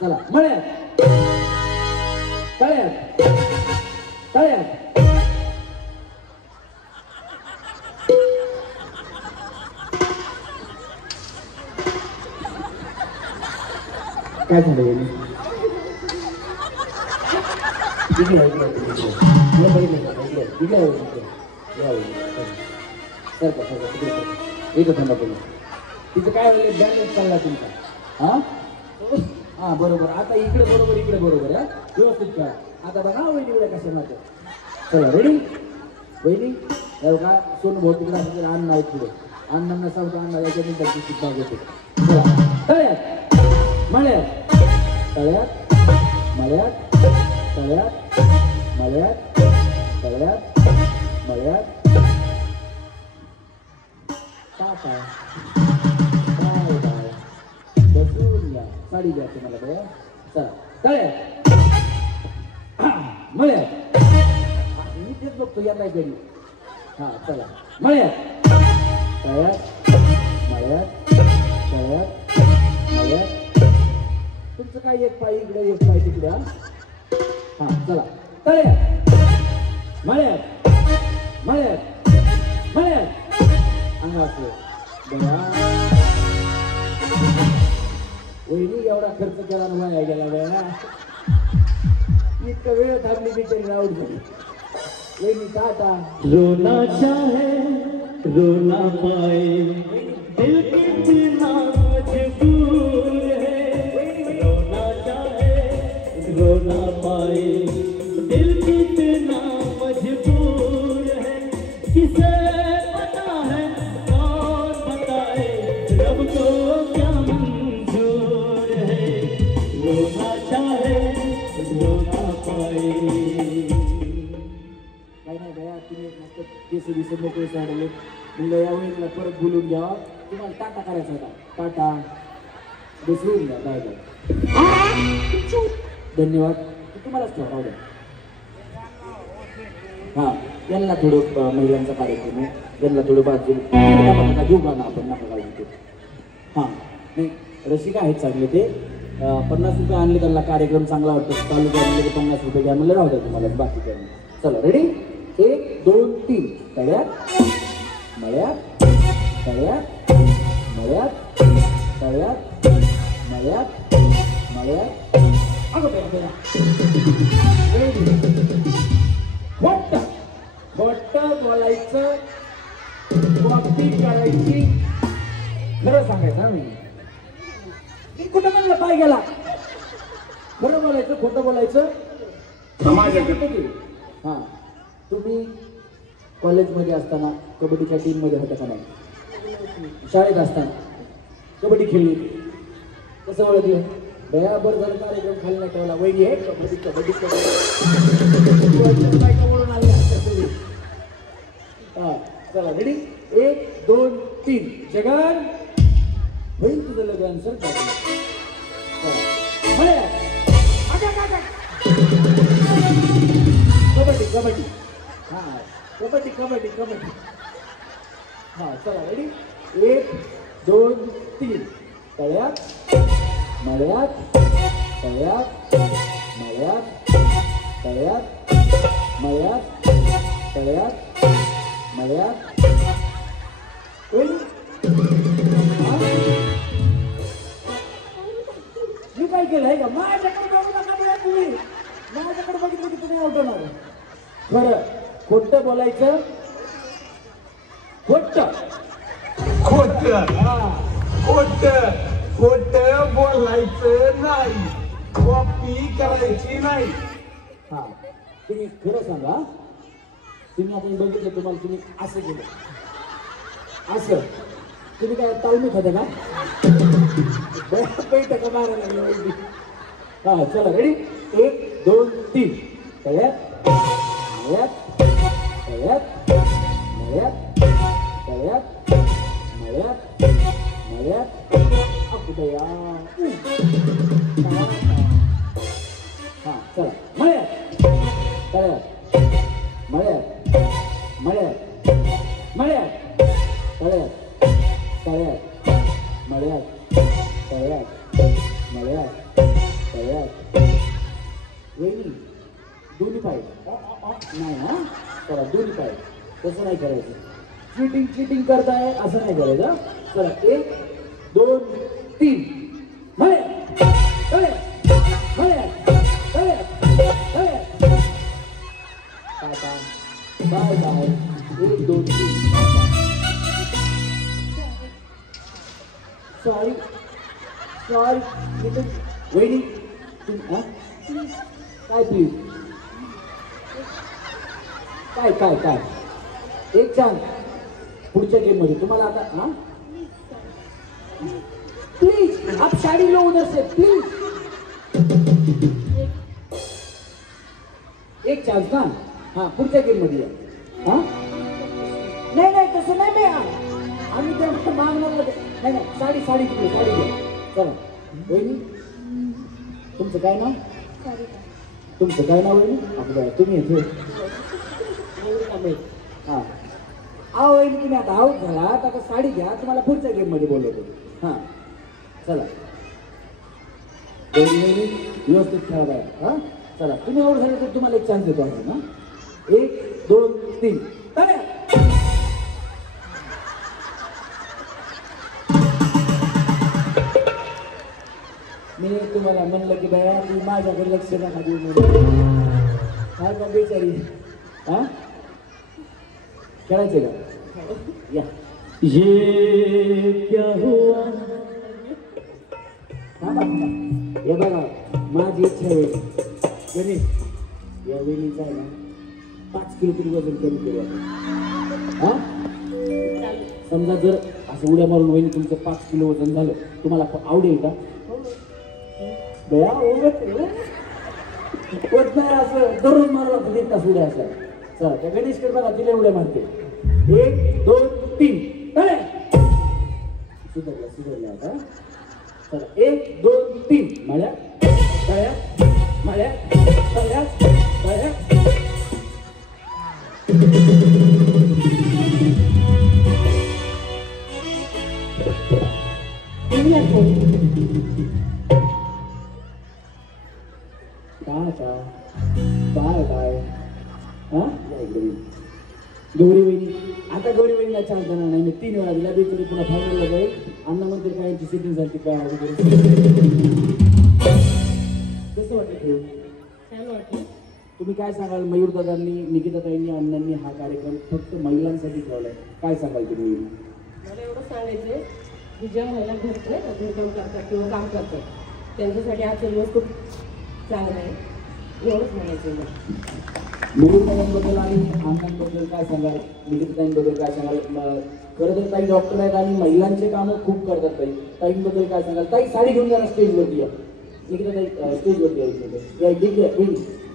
चला मळ्यात तळ्यात तळ्यात. काय झालं वहिनी? तिचं काय होईल? बॅलेन्स चालला तुमचा. हा बरोबर. आता इकडे बरोबर आहे. व्यवस्थित करा. आता बघा वहिनी उड्या कशा मारतात. चला रेडी. वहिनी बघा सोनू भाऊ तिकडे असेल अन्न आहे पुढे. अण्णांना सांगतो अण्णा याच्या नंतर सुद्धा घेतो. चला तळ्यात मळ्यात तळ्यात मळ्यात तळ्यात मळ्यात तळ्यात मळ्यात. Tata bye bye. बसून घ्या. साडी घ्या तुम्हाला बघा. चला तळ्यात मळ्यात. मी तेच बघतो या नाही घरी. हा चला मळ्यात तळ्यात मळ्यात तळ्यात मळ्यात. तुमचं काय एक पाय इकडे एक पाय तिकडे. हा चला तळ्यात मळ्यात मळ्यात मळ्यात. अंगाचं बघा. वहिनी एवढा खर्च केला ना वाया गेला वेळा. इतका वेळ थांबली बिचारी राऊत झाली. वहिनी टाटा. रोना चाहे रोना पाए दिल की चिनार क्या मंजूर है रोना चाहे रोना पाए काय नाही भया तुम्ही मस्त केस दिसत मोकळे साडले म्हणलं या वेळेला परत बोलून घ्या तुम्हाला टाटा करायचा होता टाटा बसवून द्या काय काय धन्यवाद तुम्हालाच ठेवा द्या हा यांना थोडं महिलांचा कार्यक्रम आहे यांना थोडं बाजू नका घेऊ का ना आपण नका काढू ते हां नाही रसिका आहेत चांगले ते 50 रुपये आणले त्यांना कार्यक्रम चांगला वाटतो चालू करायला 50 रुपये घ्या म्हणलं राहू द्या तुम्हाला बाकी करून चला रेडी 1 2 3 तळ्यात मळ्यात तळ्यात मळ्यात तळ्यात मळ्यात मळ्यात अगं खोटं बोलायचं कॉपी करायची खरं सांगायचं मी कुठं म्हणलं पाय गेला खरं बोलायचं खोटं बोलायचं हां तुम्ही कॉलेजमध्ये असताना कबड्डीच्या टीममध्ये होता का नाही शाळेत असताना कबड्डी खेळली कसं ओळखलं बयाबर जर कार्यक्रम खाली नाही ठेवला वैरी आहे कबड्डी कबड्डी कबड्डी बायकावरून आले हा चला रेडी 1 2 3 जगन होईल तुझं लगन सर कबड्डी कबड्डी हा कबड्डी कबड्डी कबड्डी हा चला रेडी 1 2 3 तळ्यात मळ्यात तळ्यात मळ्यात तळ्यात मळ्यात तळ्यात मळ्यात मी काय केलं आहे का माझ्याकडे बघू नका बघा तुम्ही माझ्याकडे बघितलं की तुम्ही आवडणार खरं खोटं बोलायचं खोटं खोटं खोटं खोटं बोलायचं नाही कॉपी करायची नाही हा तुम्ही खरं सांगा तुम्ही आता बघितलं तुम्हाला तुम्ही असं केलं असं तुम्ही काय तालमीत होते का बैठका मारायला लागली हा चला रेडी 1 2 3 तळ्यात मळ्यात तळ्यात मळ्यात तळ्यात मळ्यात मळ्यात अपुदया हा चला मळ्यात तळ्यात मळ्यात मळ्यात मळ्यात तळ्यात तळ्यात मळ्यात तळ्यात मळ्यात तळ्यात वेणी दोन्ही पाय नाही हा चला दोन्ही पाय तसं नाही करायचं चिटिंग करताय असं नाही करायचं चला 1 2 3 मळ्यात तळ्यात मळ्यात तळ्यात तळ्यात टाटा बाय बाय 1 2 3 सॉरी वहिनी हा काय प्लीज काय काय काय एक चान्स पुढच्या गेम मध्ये तुम्हाला आता हा प्लीज आप साड़ी लो उधर से प्लीज एक चान्स ना हा पुढच्या गेम मध्ये हा नाही नाही तसं नाही मी आम्ही त्या मागणार नाही नाही साडी साडी तिकडे साडी घ्या चला वहिनी तुमचं काय नाव तुमचं काय नाव वहिनी आपलं तुम्ही येते हा अहो वहिनी तुम्ही आता आऊट झाला आता साडी घ्या तुम्हाला पुढच्या गेम मध्ये बोलवतो हा चला वहिनी व्यवस्थित खेळा बाहेर हा चला तुम्ही आऊट झाले तर तुम्हाला एक चान्स देतो आपण ना 1 2 3 चला मी तुम्हाला म्हणलं की बाया तू माझ्याकडे लक्ष नका देऊ म्हणून काय का बेचारी हा खेळायचं का या ये क्या हुआ हे बघा माझी इच्छा आहे गणेश या वेळीचा आहे ना 5 किलो तरी वजन कमी केलं हा समजा जर असं असं उड्या मारून वहिनी तुमचं 5 किलो वजन झालं, तुम्हाला आवडेल का? बया होत नाही असं दररोज मारला तर 1 तास उड्या असल्या. चला त्या गणेशकडे बघा, तिला उड्या मारते. 1 2 3 सुधारल्या आता. चला 1 2 3 माळ्या तळ्या माळ्या तळ्या तळ्या. काय हा गौरी वहिनी, आता गौरी वहिनीला 4 जण नाही, मी 3 वेळा दिला. बेचरी पुन्हा फायनलला जाईल. अण्णा मंत्री काय यांची सेटिंग झाली काय वगैरे. कसं वाटतं? छान वाटलं. तुम्ही काय सांगाल? मयूरदादांनी, निकिताताईंनी, अण्णांनी हा कार्यक्रम फक्त महिलांसाठी ठेवलाय, काय सांगाल तुम्ही? मला एवढं सांगायचं की ज्या महिला घरच नाही घरकाम करतात किंवा काम करतात त्यांच्यासाठी हा दिवस खूप चांगला आहे, एवढंच म्हणायचं मला. मयूरदादांबद्दल आणि अण्णांबद्दल काय सांगाल? निकिताताईंबद्दल काय सांगाल? खरं तर ताई डॉक्टर आहेत आणि महिलांचे कामं खूप करतात. ताईंबद्दल काय सांगाल? ताई साडी घेऊन जरा स्टेजवरती या. निकिताताई स्टेजवरती यायचं.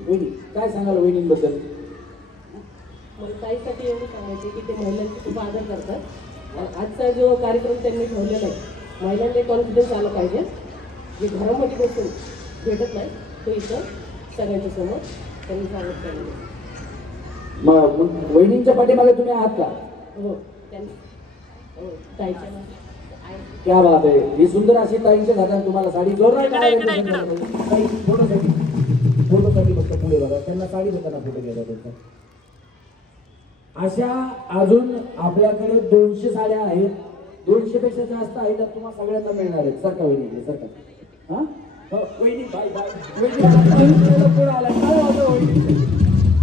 वहिनी काय सांगाल वहिनींबद्दल? मला ताईसाठी एवढं सांगायचं की ते महिलांची खूप आदर करतात. आजचा जो कार्यक्रम त्यांनी ठेवलेला आहे, महिलांना कॉन्फिडन्स आला पाहिजे. जे घरामध्ये बसून भेटत नाही तो इथं सगळ्यांच्या समोर त्यांनी स्वागत केलेलं. मग वहिनींच्या पाठीमागे तुम्ही आहात का? हो, त्यांनी ताईच्या क्या बात आहे. ही सुंदर अशी ताईंच्या हातात तुम्हाला साडी जोरदार फोटोसाठी फक्त पुढे बघा, त्यांना साडी देताना फोटो घ्यायचा त्यांचा. अशा अजून आपल्याकडे 200 साड्या आहेत, 200 पेक्षा जास्त आहेत, तर तुम्हाला सगळ्यांना मिळणार आहेत. सरका वहिनी सरका. हा वहिनी बाय बाय. पुढे आला काय होतं वहिनी?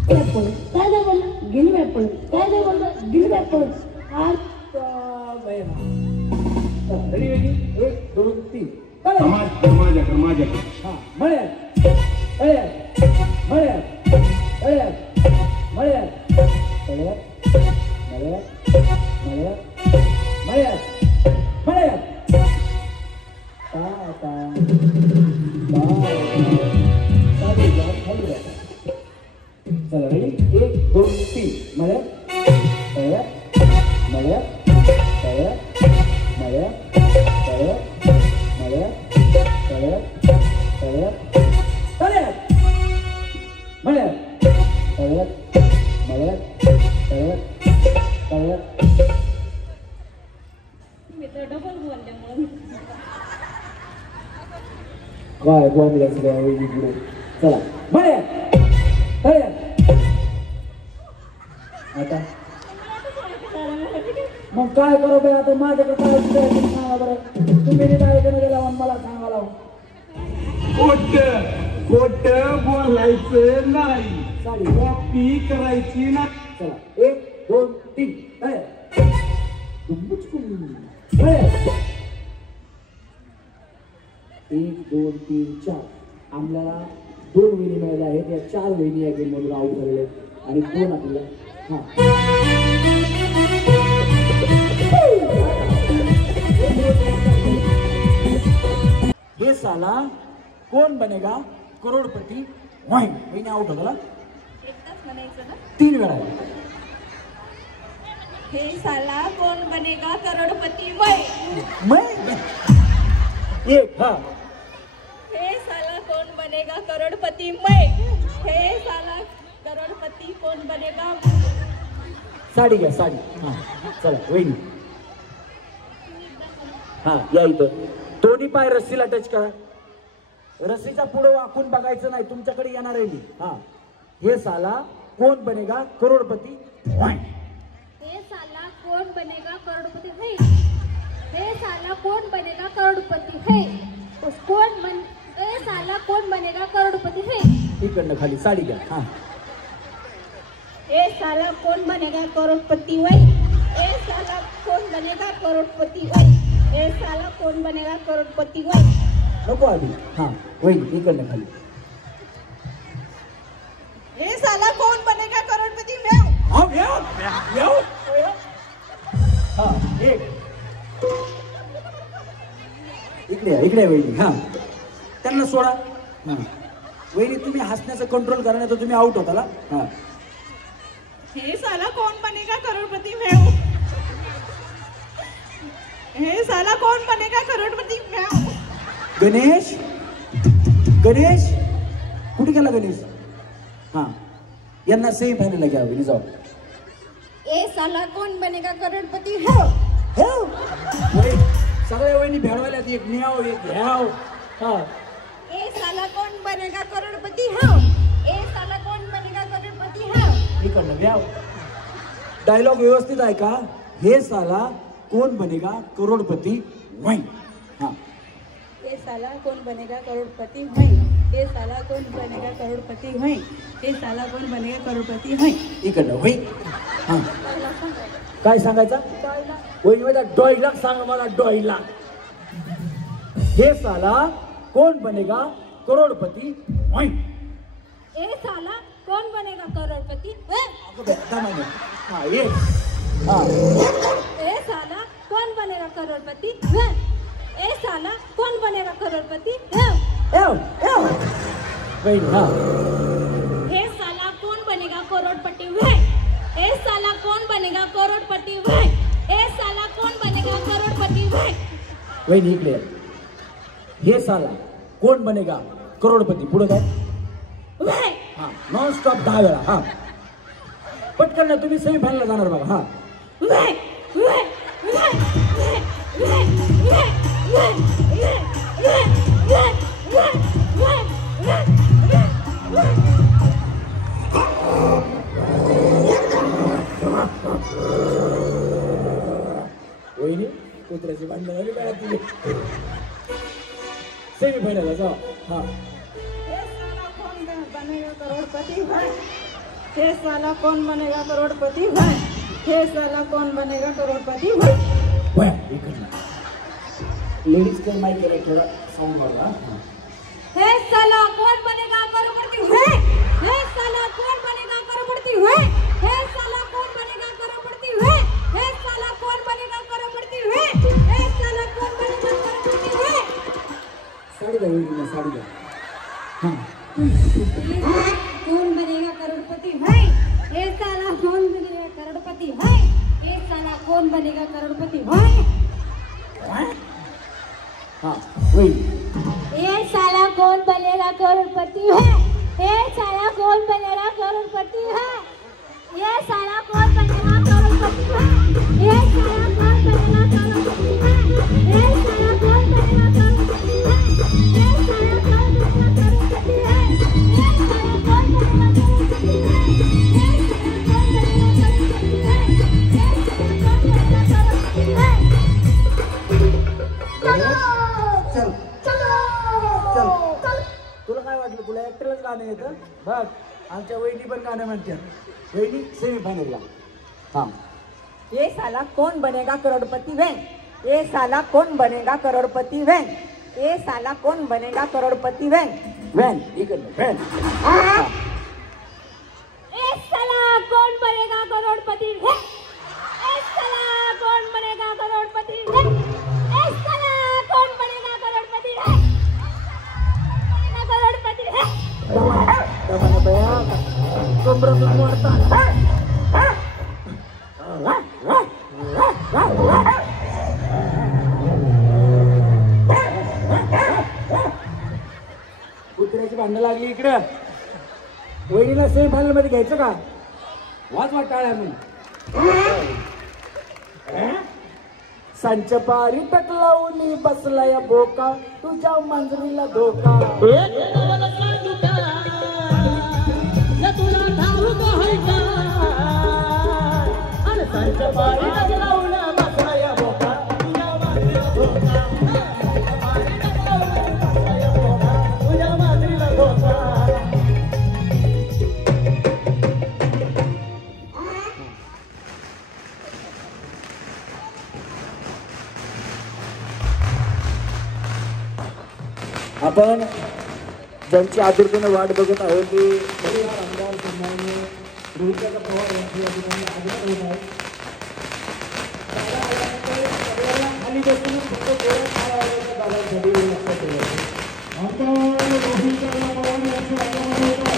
काय नाही बोललं गिनी बॅग पडून, काय नाही बोललं गिनी बॅग पडून. रेडी वहिनी 1 2 3 हा मळ्यात तळ्यात मळ्यात तळ्यात मळ्यात तळ्यात मळ्यात मळ्यात मळ्यात मळ्यात ता चला रेडी 1 2 3 मळ्यात तळ्यात मळ्यात तळ्यात मळ्यात तळ्यात मळ्यात तळ्यात तळ्यात तळ्यात मळ्यात तळ्यात मळ्यात तळ्यात तळ्यात. मी तर डबल बोलले म्हणून. काय बॉम्बला सगळ्या वहिनी पुढे. चला मळ्यात तळ्यात. आता मग काय करू बे? आता माझ्याकडे काय सांगा बरं. तुम्ही निदायकडे गेला मला सांगा लावून. खोट बोलायचं नाही, साडी कॉपी करायची नाही. चला 1 2 3 तळ्यात. 1 2 3 4. आम्हाला 2 वहिनी मिळाल्या आहेत. या 4 वहिनी या गेम मधून आउट झालेल्या आहेत आणि 2 आपल्याला हे साला कोण बनेगा करोडपती वहिनी आउट होता. एकदाच म्हणायचं ना. 3 वेळा. हे साला कोण बनेगा करोडपती मैं. एक हा. हे साला कोण बनेगा करोडपती मैं. हे साला करोडपती कोण बनेगा. साडी घ्या साडी. हा चला वहिनी हा या इथं. दोन्ही पाय रस्सीला टच करा. रस्सीच्या पुढे वाकून बघायचं नाही, तुमच्याकडे येणार आहे मी. हा हे साला कोण बनेगा करोडपती. हे साला कोण बनेगा करोडपती है. हे साला कोण बनेगा करोडपती है. कोण बन. हे साला कोण बनेगा करोडपती है. इकडनं खाली साडी घ्या. हा ए साला कौन बनेगा करोड़पति वही. ए साला कौन बनेगा करोड़पति वही. ए साला कौन बनेगा करोड़पति वही. नको आधी. हा वहिनी इकडनं खाली. ए साला कौन बनेगा करोड़पति मैं. हा 1 इकडे या वहिनी. हा त्यांना सोडा. हा वहिनी तुम्ही हसण्याचं कंट्रोल करा नाही तर तुम्ही आउट होता. हा हे साला कौन बनेगा करोड़पति मैं हूँ. हे साला कौन बनेगा करोड़पति मैं हूँ. गणेश गणेश कुठे गेला गणेश. हा यांना सेमी फायनलला घ्या वहिनी जाऊ. ए साला कौन बनेगा करोड़पति हो. सगळ्या वहिनी भेडवायला एक न्याव एक घ्याव. हा ए साला कौन बनेगा करोड़पति हो. ए साला कौन बनेगा करोड़पति हो. इकडनं घ्याव. डायलॉग व्यवस्थित आहे का. हे साला कोण बनेगा करोडपती वही. हा ये साला कौन बनेगा करोड़पति वही. ये साला कौन बनेगा करोड़पति वही. ये साला कौन बनेगा करोड़पति वही. इकडनं वही. हा काय सांगायचा. वही माझा डॉयला सांग मला डॉयला. हे साला कोण बनेगा करोडपती वही. ए साला कौन बनेगा करोड़पति हा ये. हा ए साला कौन बनेगा करोड़पति. ए साला कौन बनेगा करोड़पति. वही. हा हे साला कौन बनेगा करोड़पति वे. ए साला कौन बनेगा करोड़पति वे. ए साला कौन बनेगा करोड़पति वे. वही इकडे. हे साला कोण बनेगा करोडपती. पुढे काय. हा नॉन स्टॉप 10 वेळा. हा पटकन ना तुम्ही सेमी फायनलला जाणार बघा. हा वहिनी कुत्र्याची भांडणं झाली बाहेर तुझी. सेमी फायनलला जा. हा बनेगा करोड़पति भाई. हे साला कौन बनेगा करोड़पति भाई. हे साला कौन बनेगा करोड़पति भाई. लेडीज के माइक केला थोडा साऊंड वाला. हे साला कौन बनेगा करोड़पति वे. हे साला कौन बनेगा करोड़पति वे. हे साला कौन बनेगा करोड़पति वे. हे साला कौन बनेगा करोड़पति वे. हे साला कौन बनेगा करोड़पति वे. साडी द्या वहिनीला साडी द्या. हा कौन बनेगा करोड़पति भाई. ये साला कौन बनेगा करोड़पति भाई. ये साला कौन बनेगा करोड़पति भाई. हा वही. ये साला कौन बनेगा करोड़पति है. ये साला कौन बनेगा करोड़पति है. ये साला कौन बनेगा करोड़पति है. ये साला कौन बनेगा करोड़पति है. ये साला कौन बनेगा करोड़पति है. ये साला कौन बनेगा करोड़पति है. ये साला कौन बनेगा करोड़पति है. ये साला कौन बनेगा करोड़पति है. ये साला कौन बनेगा करोड़पति है. चल चल चल. तुला काय वाटलं. तुला ऍक्टरच गाणं येतं बघ. आमच्या वहिनी पण गाणं म्हणतात. वहिनी सेमी फायनलला. हा ये साला कौन बनेगा करोड़पति वैन. ये साला कौन बनेगा करोड़पति वैन. ये साला कौन बनेगा करोड़पति वैन. वॅन इकडनं वॅन. एक साला कौन बनेगा करोड़पति है. एक साला कौन बनेगा करोड़पति है. एक साला कौन बनेगा करोड़पति है. बनेगा करोड़पति है. दमाना बया कमरातून मोडता. कुत्र्याची भांडणं लागली इकडं. वहिनीला सेमी फायनल मध्ये घ्यायचं का. वाच टाळ्या म्हणून. संचपारी टक लावून बसलाय बोका. तुझ्या मांजरीला धोका. तुला ठाऊक आहे का. संचपारी टक लावून बसलाय बोका. तुझ्या मांजरीला धोका. तुझ्या मांजरीला धोका. आपण ज्यांची आतुरतेने वाट बघत आहोत ते आमदार सन्माननीय रोहितदादा पवार यांची या ठिकाणी आगमन होत आहे. खाली बसून फक्त गोळ्या खायला दादांसाठी लक्षात ठेवायचं. आता रोहितदादा पवार यांचं आगमन होतं.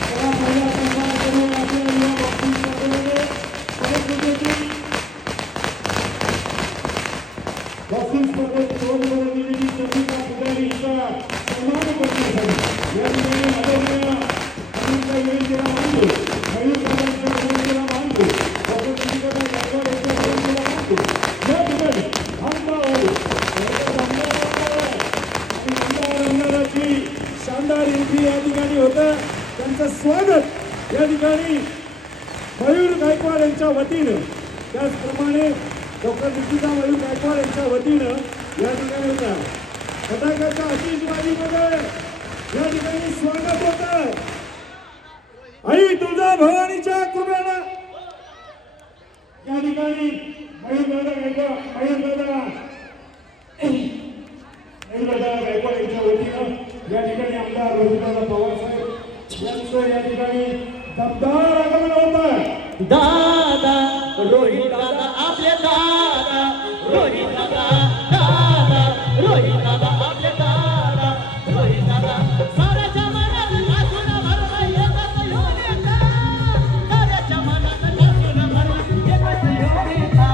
त्याला पहिला सन्मान करून आपल्या या बक्षीस स्पर्धेमध्ये बक्षीस स्पर्धेत विजेती चंद्रिका पुजारी हिचा सन्मान करण्यासाठी या ठिकाणी आदरणीय अनंत विनंतीला मानतो, मयूर दादांच्या विनंतीला मानतो, डॉक्टर चंद्रिका गायकवाड यांच्या विनंतीला मानतो. या ठिकाणी आमदाराची शानदार एंट्री या ठिकाणी होतं. त्यांचं स्वागत या ठिकाणी मयूर गायकवाड यांच्या वतीनं, त्याचप्रमाणे डॉक्टर निकिता मयूर गायकवाड यांच्या वतीनं या ठिकाणी होता. फटाक्याच्या आतिषबाजीमध्ये या ठिकाणी स्वागत होतं. आई तुळजा भवानीच्या कृपेनं या ठिकाणी मयूर दादा गायकवाड यांच्या वतीनं या ठिकाणी आमदार रोहितदादा पवार साहेब यांचं या ठिकाणी दमदार आगमन होत आहे. दादा रोहित दादा आपले दादा रोहित दादा दादा रोहित दादा आपले दादा रोहित दादा साऱ्याच्या मनात नाचून भरला एकच येऊन येता. साऱ्याच्या मनात नाचून भरला एकच येऊन येता.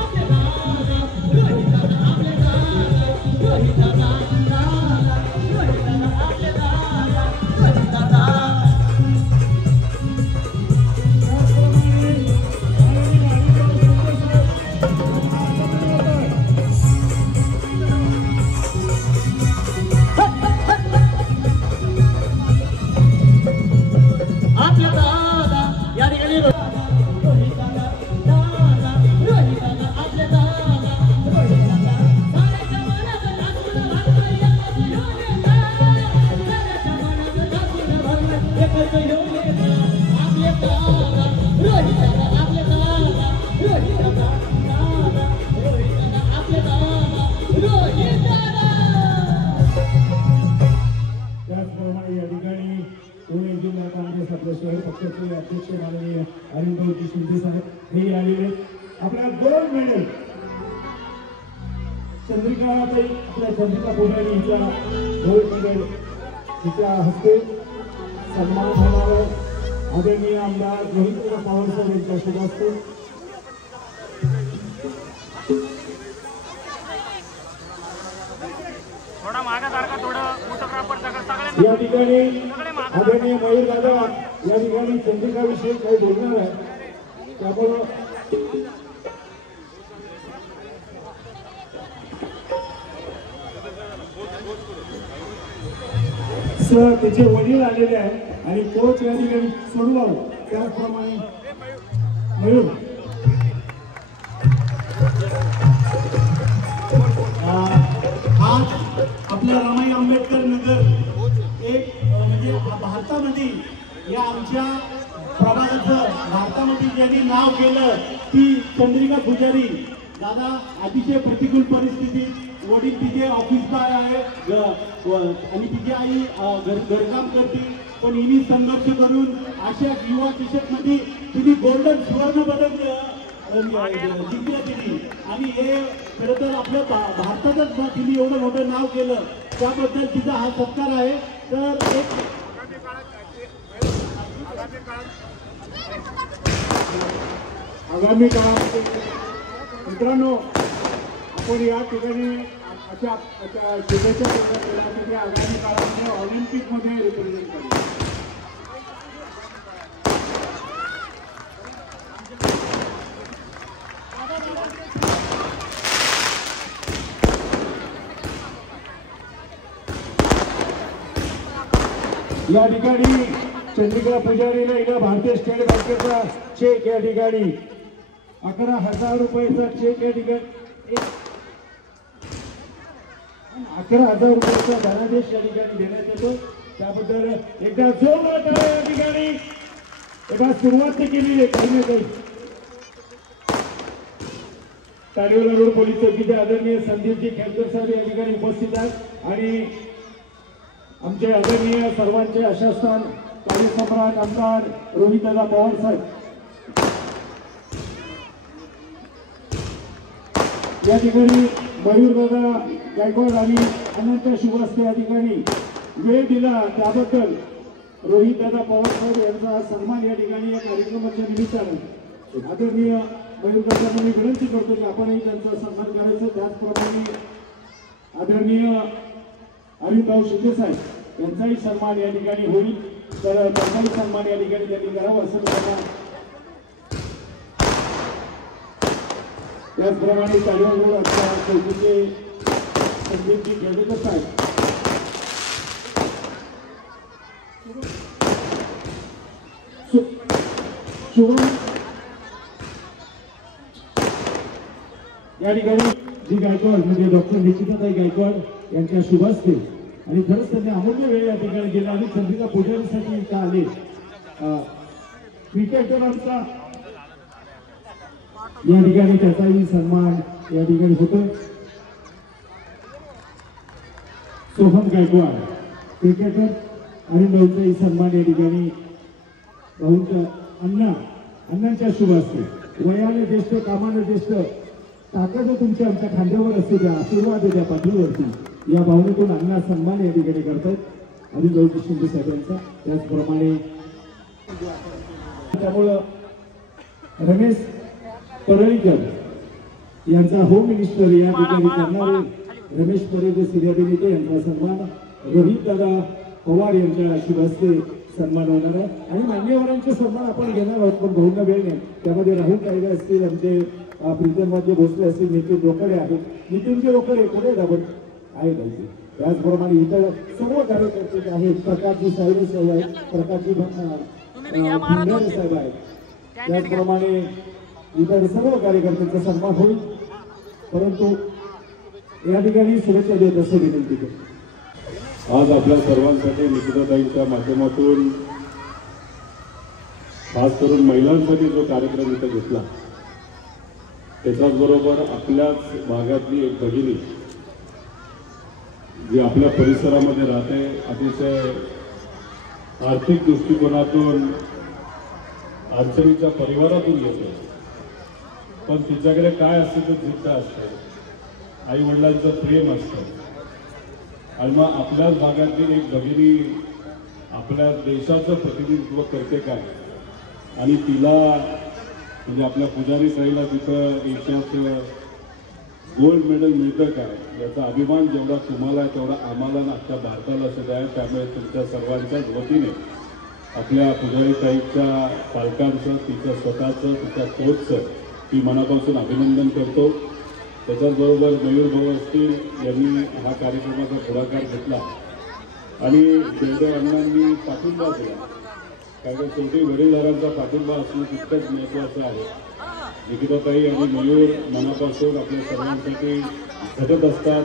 आपले दादा रोहित दादा आपले दादा रोहित दादा दादा रोहित दादा आपले दादा रोहित दादा. आपल्या दादा या ठिकाणी रोहित दादा दादा रोहित दादा आपले दादा रोहित दादा साऱ्याच्या मनात नाचून भरला एकच येऊन येता. साऱ्याच्या मनात नाचून भरला एकच येऊन येता. आपले दादा रोहित दादा आपले दादा रोहित दादा दादा रोहित दादा आपले दादा रोहित दादा. त्याचप्रमाणे या ठिकाणी पुणे जिल्हा काँग्रेस आपले शहर पक्षाचे अध्यक्ष माननीय अरिंदरजी शिंदे साहेब हे आलेले. आपल्या गोल्ड मेडल चंद्रिकाताई आपल्या चंद्रिका पुजारी हिच्या गोल्ड मेडल तिच्या हस्ते सन्मान होणार आहे. आदरणीय आमदार रोहितदादा पवार साहेब यांच्या शुभ हस्ते या ठिकाणी आदरणीय मयूर दादा या ठिकाणी चंद्रिकाविषयी काही बोलणार आहे. त्यामुळं सर त्याचे वडील आलेले आहेत आणि कोच या ठिकाणी सोडवा. त्याचप्रमाणे मयूर आज आपल्या रमाई आंबेडकर नगर एक म्हणजे भारतामध्ये या आमच्या प्रभागाचं भारतामध्ये ज्यांनी नाव केलं ती चंद्रिका पुजारी. दादा अतिशय प्रतिकूल परिस्थितीत वडील तिचे ऑफिसला आहे आणि तिची आई घरकाम करते, पण हिने संघर्ष करून अशा युवा चषकमध्ये तिने गोल्डन सुवर्ण पदक जिंकलं तिने. आणि हे खरं तर आपल्या भारतातच तिने एवढं मोठं नाव केलं, त्याबद्दल तिचा हा सत्कार आहे. तर एक आगामी काळामध्ये मित्रांनो आपण या ठिकाणी अशा शुभेच्छा देण्यासाठी आगामी काळामध्ये ऑलिम्पिकमध्ये रिप्रेझेंट करू. या ठिकाणी चंद्रिका पुजारीला हिला भारतीय स्टेट बँकेचा चेक या ठिकाणी 11,000 रुपयाचा चेक या ठिकाणी 11,000 रुपयाचा धनादेश या ठिकाणी देण्यात येतो. त्याबद्दल एकदा जोरदार टाळ्या या ठिकाणी एका सुरुवात केलेली आहे. काही ना काही तारेवाला रोड पोलीस चौकीचे आदरणीय संदीपजी खेळकर साहेब या ठिकाणी उपस्थित आहेत आणि आमचे आदरणीय सर्वांचे आशास्थान कार्यसम्राट आमदार रोहितदादा पवार साहेब या ठिकाणी मयूरदादा गायकवाड आणि अनंत शुभास्ते या ठिकाणी वेळ दिला त्याबद्दल रोहितदादा पवार साहेब यांचा सन्मान या ठिकाणी या कार्यक्रमाच्या निमित्तानं आदरणीय मयूरदादांना मी विनंती करतो की आपणही त्यांचा सन्मान करायचा. त्याचप्रमाणे आदरणीय अरविंदभाऊ शिंदे साहेब यांचाही सन्मान या ठिकाणी होईल. तर त्यांचाही सन्मान या ठिकाणी त्यांनी करावा असं त्यांना. त्याचप्रमाणे तालुका आजच्या चौकीचे संदीपजी खेडेकर साहेब शुभम या ठिकाणी जी गायकवाड म्हणजे डॉक्टर निकिताताई गायकवाड यांच्या शुभास्ते आणि खरंच त्यांनी अमूल्य वेळ या ठिकाणी गेला आणि चंद्रिका पूजनासाठी इथं आले. क्रिकेटरांचा या ठिकाणी त्याचाही सन्मान या ठिकाणी होतो. सोहम गायकवाड क्रिकेटर आणि भाऊचाही सन्मान या ठिकाणी भाऊंच्या अण्णांच्या शुभास्ते. वयाने ज्येष्ठ कामाने ज्येष्ठ ताकद तुमच्या आमच्या खांद्यावर असते त्या आशीर्वाद त्या पाठीवरती या भावनेतून अण्णा सन्मान या ठिकाणी करतात आणि भाऊजी शिंदे साहेबांचा. त्याचप्रमाणे त्यामुळं रमेश परळीकर यांचा होम मिनिस्टर या ठिकाणी करणारे रमेश परळीकर सिरियादेवीते यांचा सन्मान. रोहितदादा पवार यांच्या शुभास्ते सन्मान होणार आहे आणि मान्यवरांचे सन्मान आपण घेणार आहोत. पण भाऊंना वेळ नाही. त्यामध्ये राहुल कायदे असतील, आमचे प्रीतमराजे भोसले असतील, नितीन रोकडे आहेत. नितीनचे रोकडे कुठे आहेत आपण आहेत. त्याचप्रमाणे इतर सर्व कार्यकर्ते आहेत. प्रकाशजी साहेब साहेब आहेत, प्रकाशजी भिंडारे साहेब आहेत. त्याचप्रमाणे इतर सर्व कार्यकर्त्यांचा सन्मान होईल. परंतु या ठिकाणी शुभेच्छा देत असं विनंती करतो. आज आपल्या सर्वांसाठी निकिताताईंच्या माध्यमातून खास करून महिलांसाठी जो कार्यक्रम इथं घेतला त्याच्याचबरोबर आपल्याच भागातली एक भगिनी जी आपल्या परिसरामध्ये राहते, अतिशय आर्थिक दृष्टिकोनातून अडचणीच्या परिवारातून येते, पण तिच्याकडे काय असतं ते जिद्द असते, आई वडिलांचं प्रेम असतं. आणि मग आपल्याच भागातली एक भगिनी आपल्या देशाचं प्रतिनिधित्व करते काय आणि तिला म्हणजे आपल्या पुजारी ताईला तिथं एशियात गोल्ड मेडल मिळतं काय याचा अभिमान जेवढा तुम्हाला आहे तेवढा आम्हाला ना अख्ख्या भारताला सुद्धा आहे. त्यामुळे तुमच्या सर्वांच्याच वतीने आपल्या पुजारी ताईच्या पालकांचं, तिचं स्वतःचं, तिच्या कोचचं मी मनापासून अभिनंदन करतो. त्याच्याचबरोबर मयूर भाऊ असतील यांनी हा कार्यक्रमाचा पुढाकार घेतला आणि देवदेव अण्णांनी पाठिंबा दिला. कारण शेवटी वडीलधारांचा पाठिंबा असणं तितकंच महत्त्वाचं आहे. निकिताताई आणि मयूर मनापासून आपल्या सर्वांसाठी झटत असतात,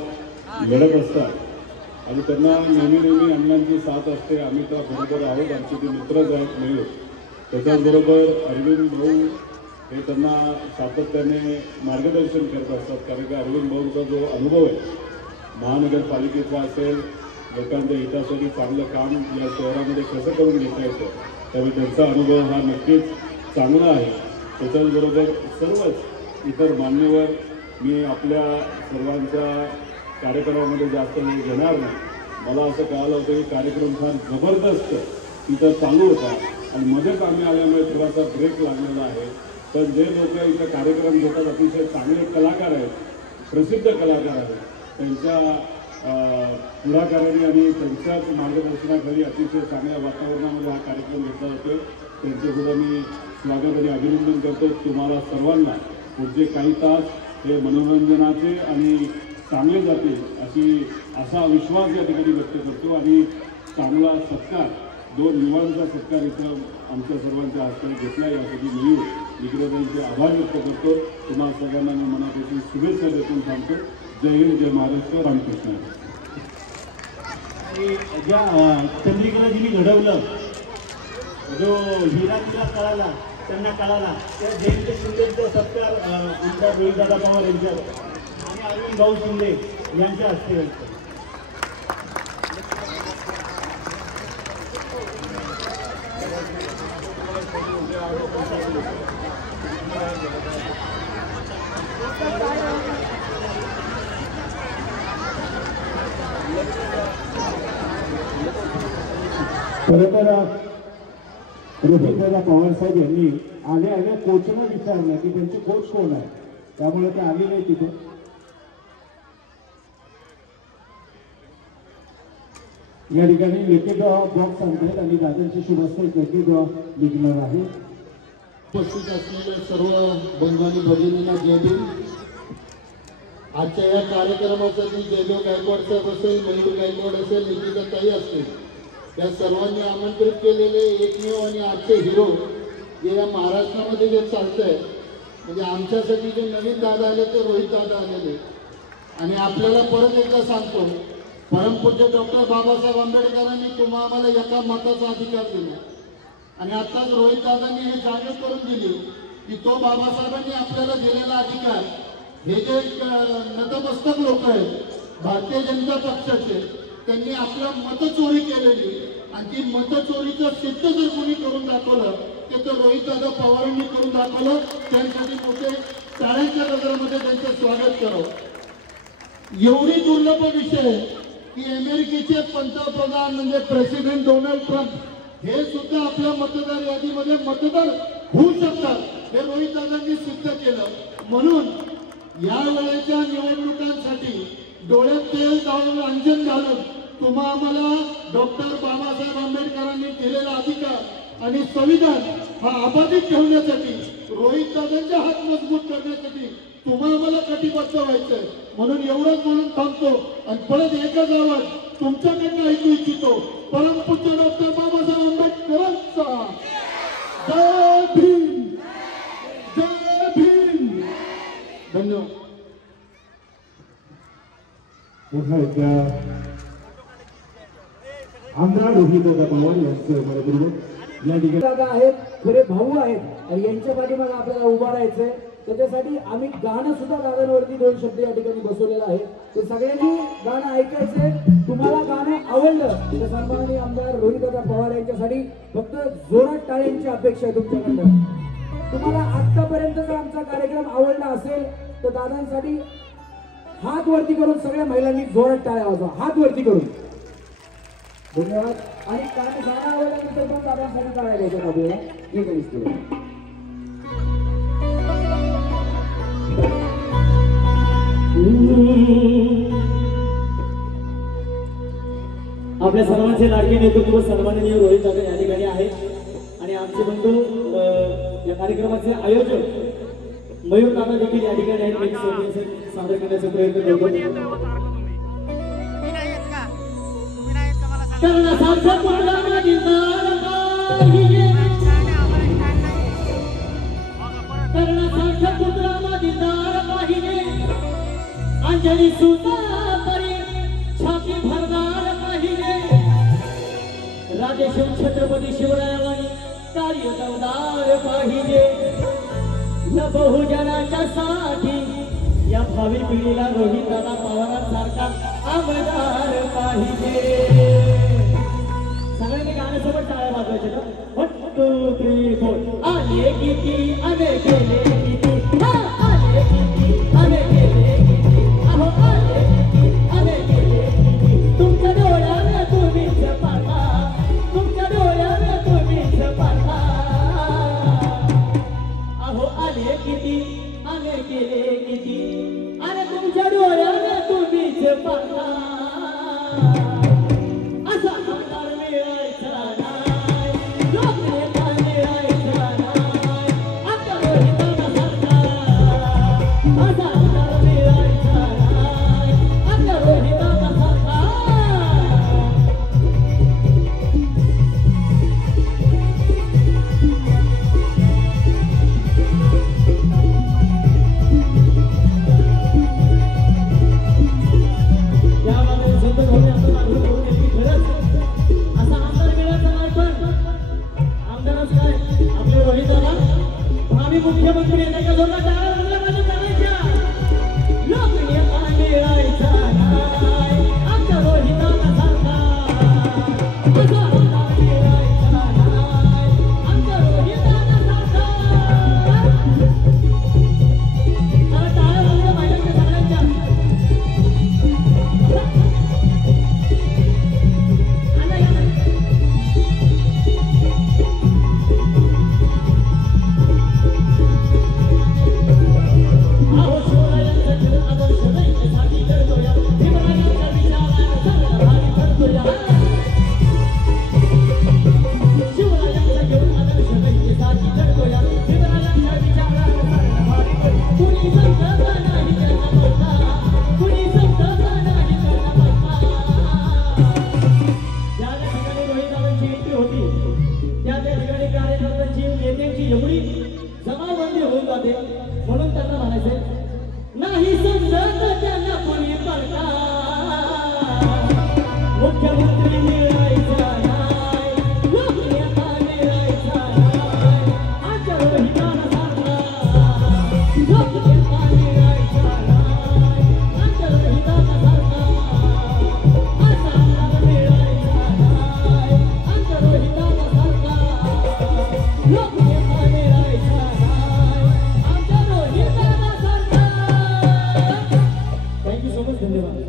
लढत असतात आणि त्यांना नेहमी अण्णांची साथ असते. आम्ही तर बरोबर आहोत, आमचे ते मित्रच आहेत मयूर. त्याच्याचबरोबर अरविंद भाऊ हे त्यांना सातत्याने मार्गदर्शन करत असतात. कारण की अरविंद भाऊंचा जो अनुभव आहे महानगरपालिकेचा असेल, लोकांच्या हितासाठी चांगलं काम या शहरामध्ये कसं करून घेता येतं, त्यामुळे त्यांचा अनुभव हा नक्कीच चांगला आहे. त्याच्याचबरोबर सर्वच इतर मान्यवर मी आपल्या सर्वांच्या कार्यक्रमामध्ये जास्त वेळ घेणार नाही. मला असं कळालं होतं की कार्यक्रम फार जबरदस्त तिथं चालू होता आणि मध्येच आम्ही आल्यामुळे थोडासा ब्रेक लागलेला आहे. पण जे लोक इथं कार्यक्रम घेतात अतिशय चांगले कलाकार आहेत, प्रसिद्ध कलाकार आहेत, त्यांच्या पुढाकाराने आणि त्यांच्याच मार्गदर्शनाखाली अतिशय चांगल्या वातावरणामध्ये हा कार्यक्रम घेतला जातो. त्यांचे सुद्धा मी स्वागत आणि अभिनंदन करतो. तुम्हाला सर्वांना पुढचे काही तास हे मनोरंजनाचे आणि चांगले जातील असा विश्वास या ठिकाणी व्यक्त करतो आणि चांगला सत्कार, 2 युवांचा सत्कार इथं आमच्या सर्वांच्या हस्ते घेतला. यासाठी मी निकिताताईंचे आभार व्यक्त करतो. तुम्हाला सगळ्यांना मी मनापासून शुभेच्छा देऊन थांबतो. जय हिंद, जय महाराष्ट्र, रामकृष्ण. ज्या चंद्रिकेला जिने घडवलं, जो हिरा तिला कळाला, त्यांना कळाला, त्या जयंत शिंदेचा सत्कार आमच्या रोहितदादा पवार यांच्या आणि अरविंद भाऊ शिंदे यांच्या हस्ते होतो. खरं तर रोहितदादा पवार साहेब यांनी आले कोचला विचारलं की त्यांचे कोच कोण आहे, त्यामुळे ते आले नाही तिथे. या ठिकाणी लेखित बॉक्स आणतात आणि दादांचे शुभस्थळ लेखित निघणार आहे. उपस्थित असलेल्या सर्व बंधू आणि भगिनींना जय भीम. आजच्या या कार्यक्रमासाठी जयदेव गायकवाड साहेब असेल, मयूर गायकवाड असेल, निकिता ताई असतील, या सर्वांनी आमंत्रित केलेले एकमेव आणि आजचे हिरो जे या महाराष्ट्रामध्ये जे चालतंय, म्हणजे आमच्यासाठी जे नवीन दादा आले ते रोहित दादा आलेले. आणि आपल्याला परत एकदा सांगतो, परमपूज्य डॉक्टर बाबासाहेब आंबेडकरांनी तुम्हा आम्हाला एका मताचा अधिकार दिला आणि आत्ताच रोहित दादांनी हे जाणीव करून दिली की तो बाबासाहेबांनी आपल्याला दिलेला अधिकार, हे जे नतमस्तक लोक आहेत भारतीय जनता पक्षाचे, त्यांनी आपलं मतचोरी केलेली आणि ती मतचोरीचं सिद्ध जर कोणी करून दाखवलं ते तर रोहितदादा पवारांनी करून दाखवलं. त्यांसाठी मोठे टाळ्यांच्या गजरामध्ये त्यांचं स्वागत करावं. एवढी दुर्लभ विषय की अमेरिकेचे पंतप्रधान म्हणजे प्रेसिडेंट डोनाल्ड ट्रम्प हे सुद्धा आपल्या मतदार यादीमध्ये मतदार होऊ शकतात, हे रोहितदादांनी सिद्ध केलं. म्हणून या वेळेच्या निवडणुकांसाठी डोळ्यात तेल घालून अंजन घालून तुम्हा आम्हाला डॉक्टर बाबासाहेब आंबेडकरांनी दिलेला अधिकार आणि संविधान हा अबाधित ठेवण्यासाठी, रोहितदादांचे हात मजबूत करण्यासाठी तुम्हाला आम्हाला कटिबद्ध व्हायचंय. म्हणून एवढंच म्हणून थांबतो आणि परत एकच आवाज तुमच्याकडनं ऐकू इच्छितो, परमपूज्य डॉक्टर बाबासाहेब आंबेडकरांचा जय भीम, जय भीम. धन्यवाद. पुन्हा एकदा आमदार रोहितदादा पवार यांचं मनपूर्वक या ठिकाणी दादा आहेत, खरे भाऊ आहेत आणि यांच्या पाठीमागे आपल्याला उभा राहायचंय. त्याच्यासाठी आम्ही गाणं सुद्धा दादांवरती 2 शब्द या ठिकाणी बसवलेलं आहे. ते सगळ्यांनी गाणं ऐकायचंय. तुम्हाला गाणं आवडलं तर सन्माननीय आमदार रोहितदादा पवार यांच्यासाठी फक्त जोरात टाळ्यांची अपेक्षा आहे तुमच्याकडनं. तुम्हाला आतापर्यंत जर आमचा कार्यक्रम आवडला असेल तर दादांसाठी हात वरती करून सगळ्या महिलांनी जोरात टाळ्या वाजवा, हात वरती करून. धन्यवाद. आणि गाणं आवडल्यानंतर पण दादांसाठी टाळ्या द्यायच्या आपल्याला. हे कधीच आपल्या सर्वांचे लाडके नेतृत्व सन्माननीय रोहित दादा या ठिकाणी आहेत आणि आमचे बंधू या कार्यक्रमाचे आयोजक मयूर दादा देखील या ठिकाणी आहेत. एक सादर करण्याचा प्रयत्न करतो. अंजली सुता तरी छाती भरणार पाहिजे, राजेशिव छत्रपती शिवरायांनी कार्य करणार पाहिजे. या बहुजनाच्या साठी या भावी पिढीला रोहितदादा पवारांसारखा आमदार पाहिजे. सगळ्यांनी गाण्यासोबत टाळ्या वाजवायचे ना. 1 2 3 4 आले किती आले गेले किती, आले किती आले गेले किती, अहो आले किती आले गेले किती. तुमच्या डोळ्याने तुम्हीच पाहता, तुमच्या डोळ्याने तुम्हीच पाहता, अहो आले किती आले गेले किती, अरे तुमच्या डोळ्याने तुम्हीच पाहता. असा आमदार मिळायचा नाही, लोकनेता मिळायचा नाही, आता रोहितदादा सरकार. असा आमदार मिळायचा नाही, आता रोहितदादा सरकार. यामध्ये संत भाऊने आपलं मागणी करून घेतली. खरंच असा आमदार मिळायचा नाही, पण आमदारच काय आपले रोहितदादा भावी मुख्यमंत्री त्याच्या जोरात टाळ्या वाजवल्या पाहिजे करायच्या. लोकनेता मिळायचा नाही, आता रोहितदादा सरकार. असा आमदार मिळायचा नाही, आता रोहितदादा सरकार. जरा टाळ्या वाजवल्या पाहिजे सगळ्यांच्या. मुख्यमंत्री मिळायचा नाही, लोकनेता मिळायचा नाही, आमच्या रोहितासारखा लोकनेता मिळायचा नाही, आमच्या रोहितासारखा असा आमदार मिळायचा नाही, आमच्या रोहितासारखा लोकनेता मिळायचा नाही, आमच्या रोहितासारखा. Thank you so much. धन्यवाद.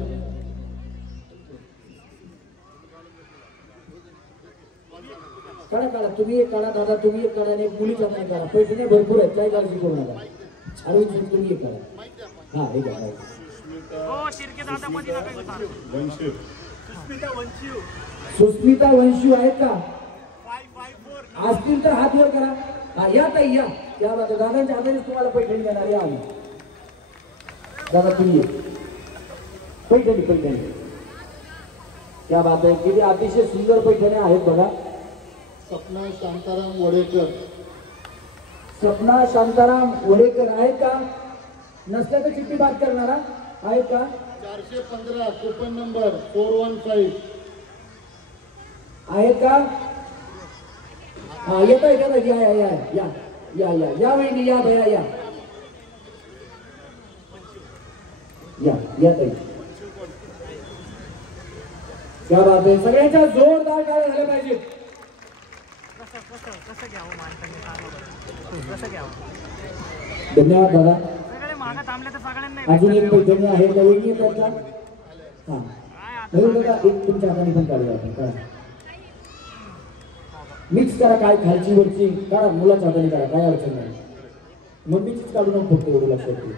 काढा काढा, तुम्ही एक काढा दादा, तुम्ही एक काढा आणि एक मुलीचा नाही काढा. पैसे नाही भरपूर आहेत, काही काळजी करू नका. अरविंद सिंग तुम्ही एक काढा. हा हे घ्या. सुस्मिता वंशू आहेत का? असतील तर हात वर करा. हा या ताई या. या बाबा दादांच्या हातानेच तुम्हाला पैठणी देणार. या आम्ही दादा तुम्ही या. पैठणी पैठणी क्या बात आहे. किती अतिशय सुंदर पैठणी आहेत बघा. सपना शांताराम वडेकर. सपना शांताराम वडेकर आहेत का? नसल्या तर चिठ्ठी बात करणारा आहेत का? 415 कूपन नंबर 415 आहेत का? हा येत आहे का? या या या या या या या वहिनी या भया या या या ताई. क्या बात आहे. सगळ्यांच्या जोरदार टाळ्या झाल्या पाहिजे. धन्यवाद दादा. अजून एक पैठणी आहे त्या वहिनी येतात का? हा दादा एक तुमच्या हाताने पण काढूया आपण. काढा मिक्स करा. काय खालची वरची काढा. मुलाच्या हाताने काढा. काय अडचण नाही. मम्मीचीच काढू नको फक्त. एवढं लक्षात ठेवा.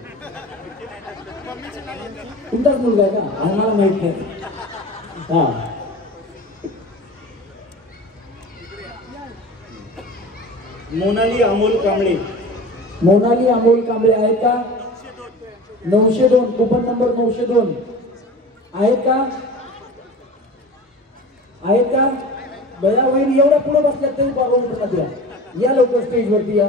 तुमचाच मुलगा आहे का? आम्हाला माहित नाही. हा मोनाली अमोल कांबळे. मोनाली अमोल कांबळे आहेत का? 902 कूपन नंबर 902 आहेत का? आहेत का? बया वहिनी एवढ्या पुढे बसल्यात तरी बाबा द्या. या लवकर स्टेजवरती या.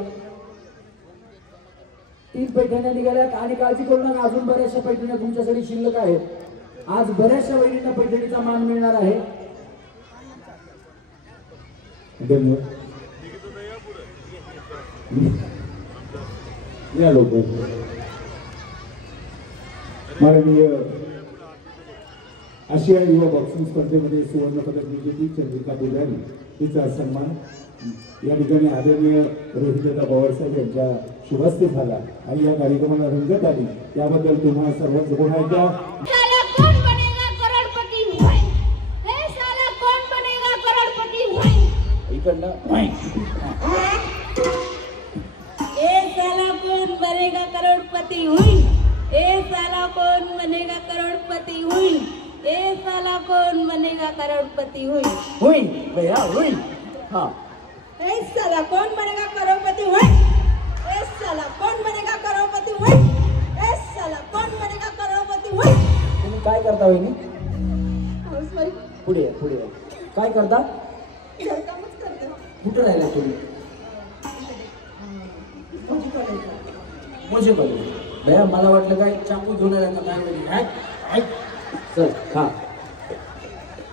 3 पैठण्या निघाल्यात आणि काळजी करू नका. अजून बऱ्याचशा पैठण्या तुमच्यासाठी शिल्लक आहेत. आज बऱ्याचशा वहिनींना पैठणीचा मान मिळणार आहे. धन्यवाद. या लवकर. माननीय आशियाई युवा बॉक्सिंग स्पर्धेमध्ये सुवर्ण पदक विजेती चंद्रिका दुधारी तिचा सन्मान या ठिकाणी आदरणीय रोहितदादा पवारसाहेब यांच्या शुभहस्ते झाला आणि या कार्यक्रमाला रंगत आली. त्याबद्दल तुम्हा सर्वांचं पुन्हा एकदा इकडनं साला कौन बनेगा करोड़पति हुई. ए साला कौन बनेगा करोड़पति हुई. ए साला कौन बनेगा करोड़पति हुई. हुई भैया हुई. हाँ ए साला कौन बनेगा करोड़पति हुई. ए साला कौन बनेगा करोड़पति हुई. ए साला कौन बनेगा करोड़पति हुई. तुम्ही काय करता वहिनी? हाऊसवाईफ. पुढे या, पुढे या. काय करता? घरकामच करते. कुठं राहिला तुम्ही? मुझे बोलो भैया. मला वाटलं काय चाकू घेऊन राहिला काय म्हणजे. चल हा.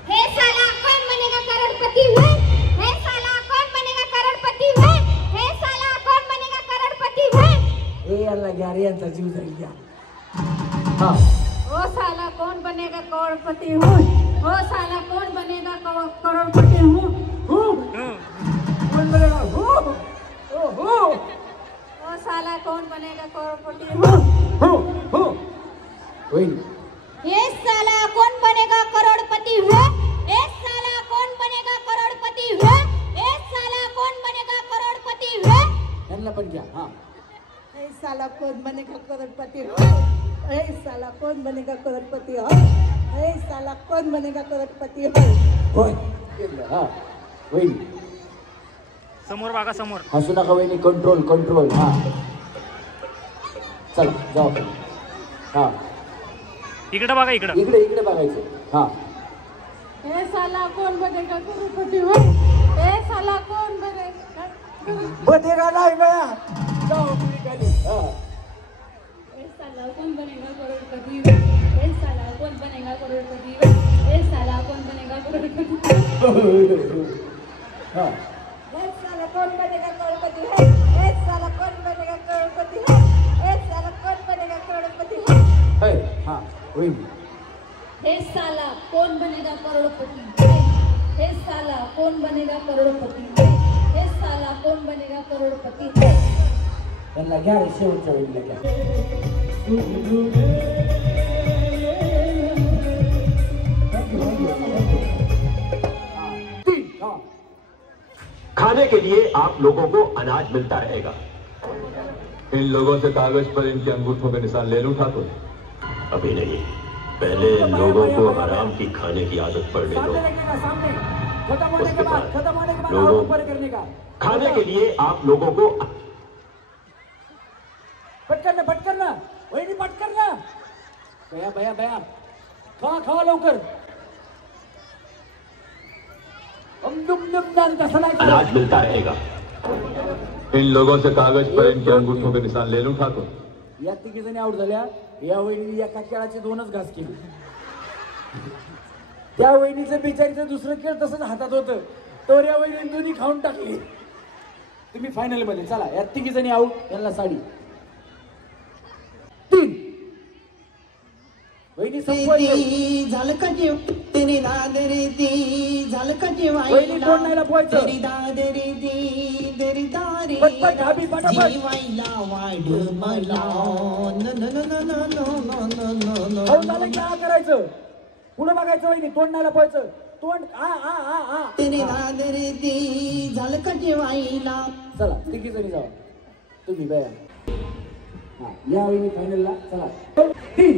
हे साला कौन बनेगा करोड़पति हुई. हे साला कौन बनेगा करोड़पति हुई. हे साला कौन बनेगा करोड़पति हुई. ए याला घ्या रे यांचा जीव जाईल घ्या. हा ओ साला कौन बनेगा करोड़पति हुई. ओ साला कौन बनेगा करोड़पति हुई. कौन बनेगा? हो हो. ओ साला कौन बनेगा करोड़पति हुई. वहिनी ये साला कौन बनेगा करोड़पति हुआ. ये साला कौन बनेगा करोड़पति हुआ. ये साला कौन बनेगा करोड़पति हुआ. यांना पण घ्या. हा ए साला कौन बनेगा करोड़पति हुई. ए साला कौन बनेगा करोड़पति हुई. ए साला कौन बनेगा करोड़पति हुई. होय. हा वहिनी समोर बघा समोर. हसू नका वहिनी. Control control. हा चला जाऊ. हा इकडे बघा. इकडे इकडे इकडे बघायचं. हा ये साला कौन बनेगा करोड़पति हुआ. ये साला कौन बनेगा बनेगा नाही गया. जाऊ तुम्ही खाली. हा ये साला कौन बनेगा करोड़पति हुआ. ये साला कौन बनेगा करोड़पति हुआ. ये साला कौन बनेगा हा एक साला कौन बनेगा करोड़पति है, एक साला कौन बनेगा करोड़पति है, एक साला कौन बनेगा करोड़पति है। हा होईल. हे साला कौन बनेगा करोड़पति है, हे साला कौन बनेगा करोड़पति है, हे साला कौन बनेगा करोड़पति है. त्यांना घ्या रे शेवटच्या वेळेला घ्या. खाने के लिए आप लोगों को अनाज मिलता रहेगा. इन लोगों से कागज पर इनके अंगूठों के निशान ले लूं ठाकुर? अभी नहीं, पहले लोगों को आराम की खाने की आदत पड़ने दो. उसके बाद लोगों खाने के लिए आप लोगों को पटकन ना वहिनी पटकन ना. बया बया बया खावा लवकर. अनाज मिलता रहेगा. इन लोगों से कागज पर इनके अंगूठों के निशान ले लूं ठाकुर? या तिघी जणी आउट झाल्या. या वहिनी एका केळाचे 2च घास केले. त्या वहिनीचं बिचारीचं दुसरं केळ तसंच हातात होतं. तर या वहिनी दोन्ही खाऊन टाकली. तुम्ही फायनल मध्ये चला. या तिघी जणी आउट. त्यांना साडी 3 वहिनी संपवायची. झालं का जेव तेरी दादरी दी झालं का जेवायला वहिनी कोण नाही लपवायचं. तेरी दादरी दी तेरी दारी पटपट ढाबी पटापट जेवायला वाढ मला न न न न न न न न न झालं की आ करायचं. पुढे बघायचं. वहिनी तोंड नाही लपवायचं. तोंड आ तेरी दादरी दी झालं का जेवायला. चला तिघी जणी जावा. तुम्ही बया या वहिनी फायनलला. चला 3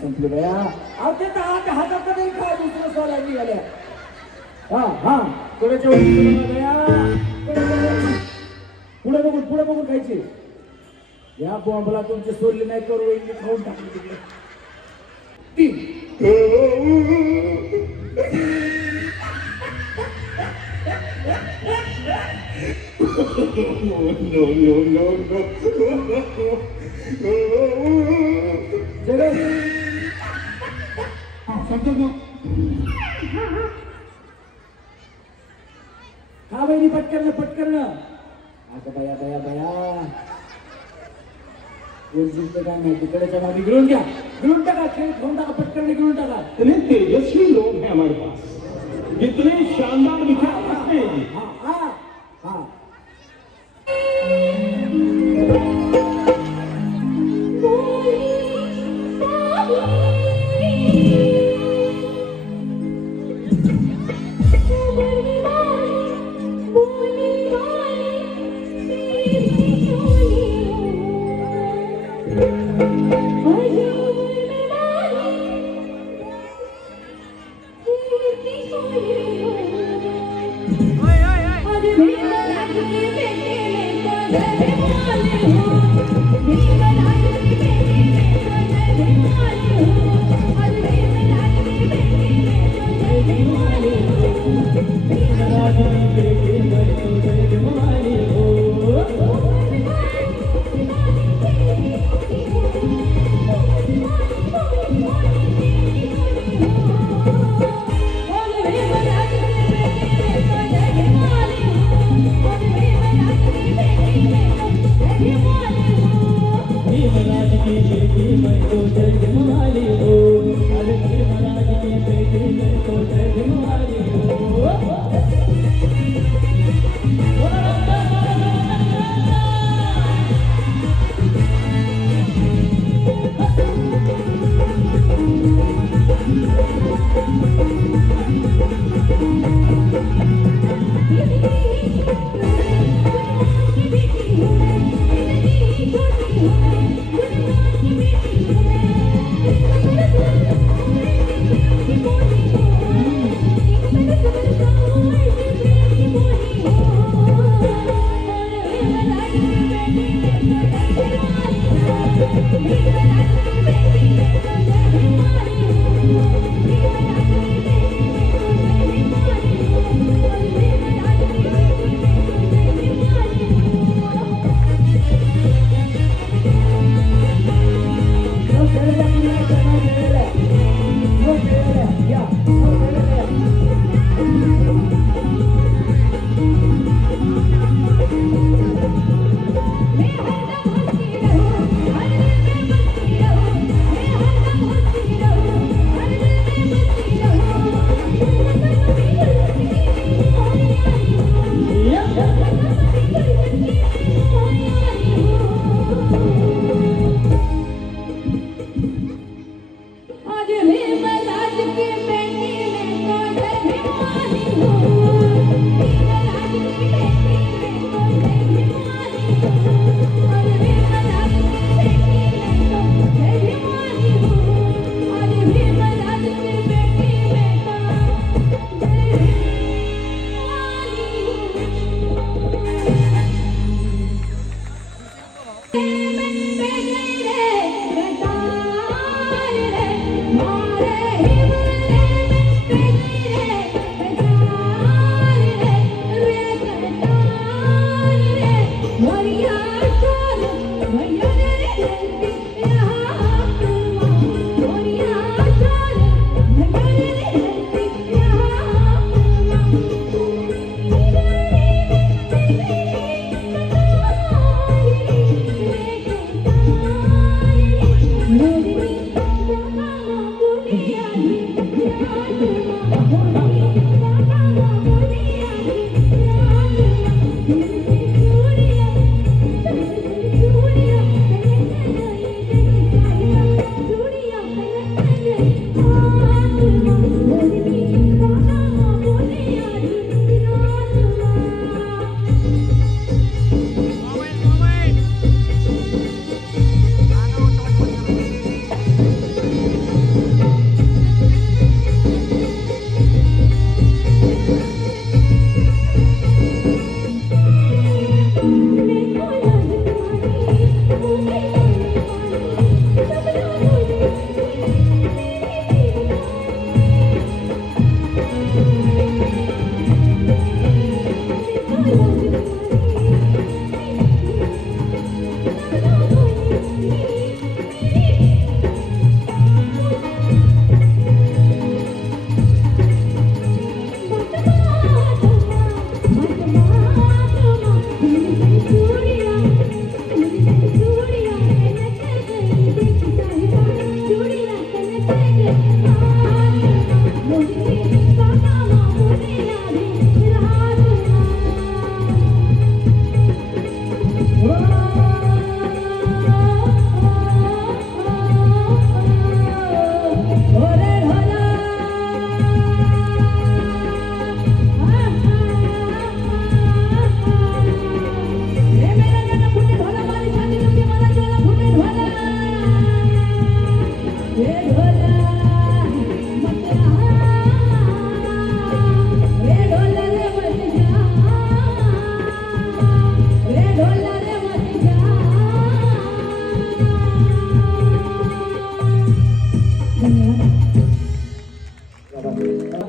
संपले बया. हातात नाही खा. दुसरं सोला निघाल्या. हा कोणाच्या पुढे बघून खायचे. या बॉम्बला तुमचे सोडले नाही करू. वहिनी खाऊन टाकले तिकडे. 3 खा वहिनी पटकन. आता बया कोण जिंकतं काय माहिती. कडेच्या मागे गिळून टाका. खेळ खाऊन टाका. पटकन गिळून टाका. इतने तेजस्वी लोग हैं हमारे पास, इतने शानदार विचार रखते हैं. Thank you.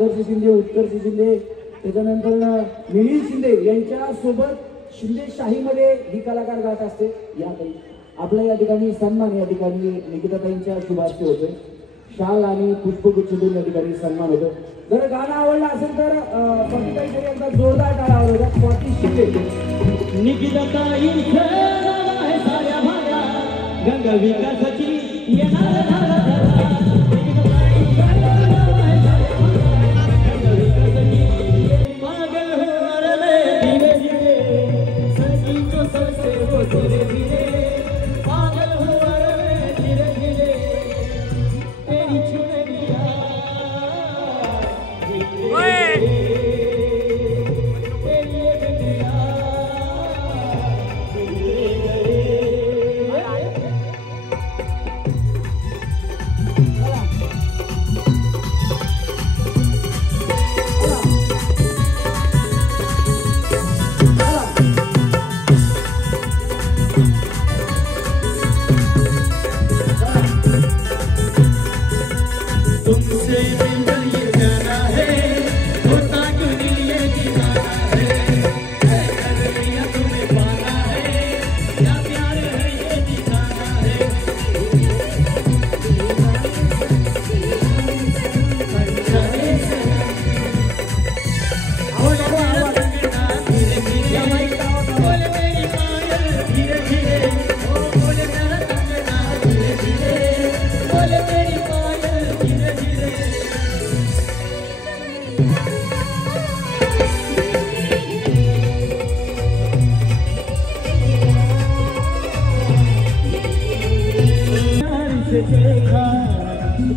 आदर्श शिंदे, उत्कर्ष शिंदे, त्याच्यानंतर मिलिंद शिंदे यांच्या सोबत शिंदे शाहीमध्ये ही कलाकार गात असते. या ताई आपल्या या ठिकाणी सन्मान, या ठिकाणी निकिताताईंच्या शुभार्थी होते. शाल आणि पुष्पगुच्छ देऊन या ठिकाणी सन्मान होतो. जर गाणं आवडलं असेल तर काहीतरी एकदा जोरदार टाळा आवडला. स्वाती शिंदे, निकिताताईंचं गाणं आहे साऱ्या भागात, गंगा विकासाची येणार धारा धारा. निकिताताईंचं गाणं आहे साऱ्या भागात, गंगा विकासाची पागल हो रे धीरे धीरे, सखी को सबसे वो धीरे धीरे, पागल हो रे धीरे धीरे, तेरी चुनरिया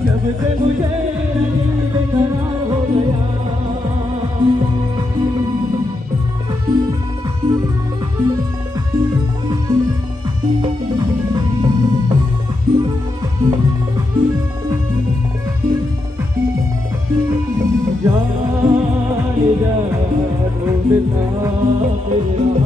जब से मुझे बेकरार हो गया, जाने जा ढूंढता फिर रहा,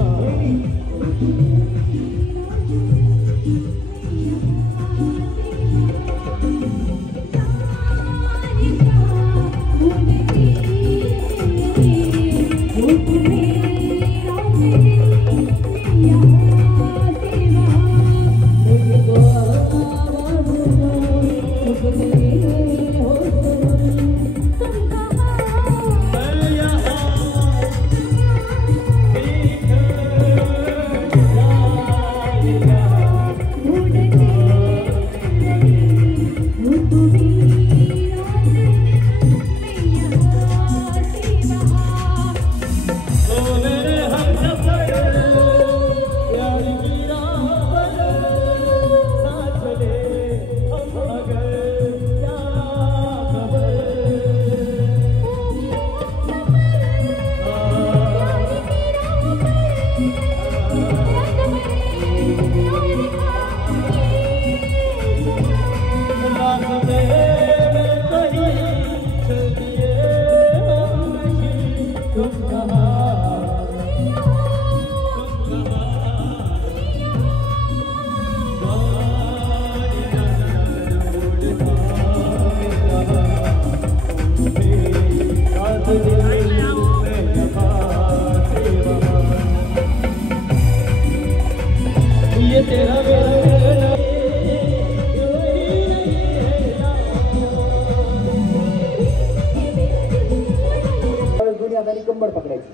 कंबर पकडायची.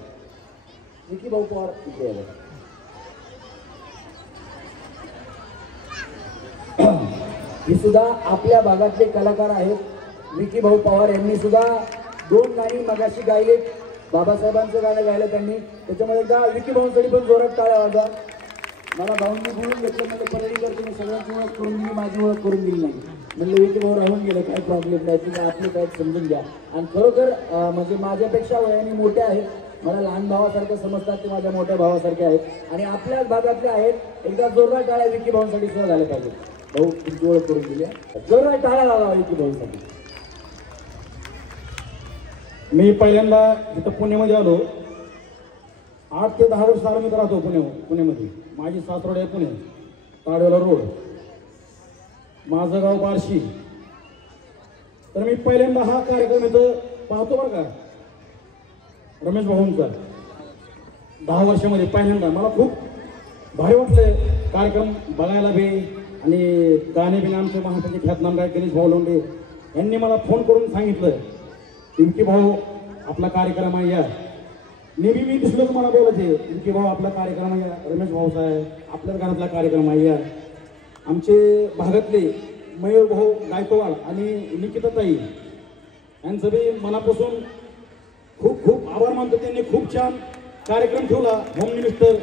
विकी भाऊ पवार इकडे आले. ही सुद्धा आपल्या भागातले कलाकार आहेत. विकी भाऊ पवार यांनी सुद्धा 2 गाणी मगाशी गायले. बाबासाहेबांचं गाणं गायलं त्यांनी. त्याच्यामध्ये एकदा विकी भाऊंसाठी पण जोरात टाळ्या वाजवा. मला भाऊंनी बोलून घेतलं, म्हणजे परळीकर तुम्ही सगळ्यांची ओळख करून दिली, माझी ओळख करून दिली नाही. म्हणलं विकी भाऊ राहून गेलं, काय प्रॉब्लेम नाही, तुम्ही आपले काय समजून घ्या. आणि खरोखर म्हणजे माझ्यापेक्षा वयाने मोठे आहेत, मला लहान भावासारखं समजतात, ते माझ्या मोठ्या भावासारखे आहेत आणि आपल्याच भागातले आहेत. एकदा जोरदार टाळ्या विकी भाऊंसाठी सुद्धा झाल्या पाहिजे. भाऊ तुमची ओळख करून दिली, जोरदार टाळ्या लावा विकी भाऊंसाठी. मी पहिल्यांदा इथं पुण्यामध्ये आलो. 8 ते 10 वर्ष मी राहतो पुण्यामध्ये. माझी सासरोड आहे पुणे, ताडोला रोड. माझं गाव बार्शी. तर मी पहिल्यांदा हा कार्यक्रम इथं पाहतो बरं का रमेश भाऊंचा 10 वर्षामध्ये पहिल्यांदा मला खूप भारी वाटलं कार्यक्रम बघायला बी आणि गाणे बिने आमचे महाराष्ट्राचे ख्यातनाम गायक गणेश भाऊ लोंढे यांनी मला फोन करून सांगितलं विकी भाऊ आपला कार्यक्रम आहे या नेहमी मी दिसलो तुम्हाला बोलायचे विकी भाऊ आपला कार्यक्रम आहे या रमेश भाऊचा आहे आपल्याच घरातला कार्यक्रम आहे या आमचे भागातले मयूर भाऊ गायकवाड आणि निकिताताई यांचं बी मनापासून खूप खूप आभार मानतो त्यांनी खूप छान कार्यक्रम ठेवला होम मिनिस्टर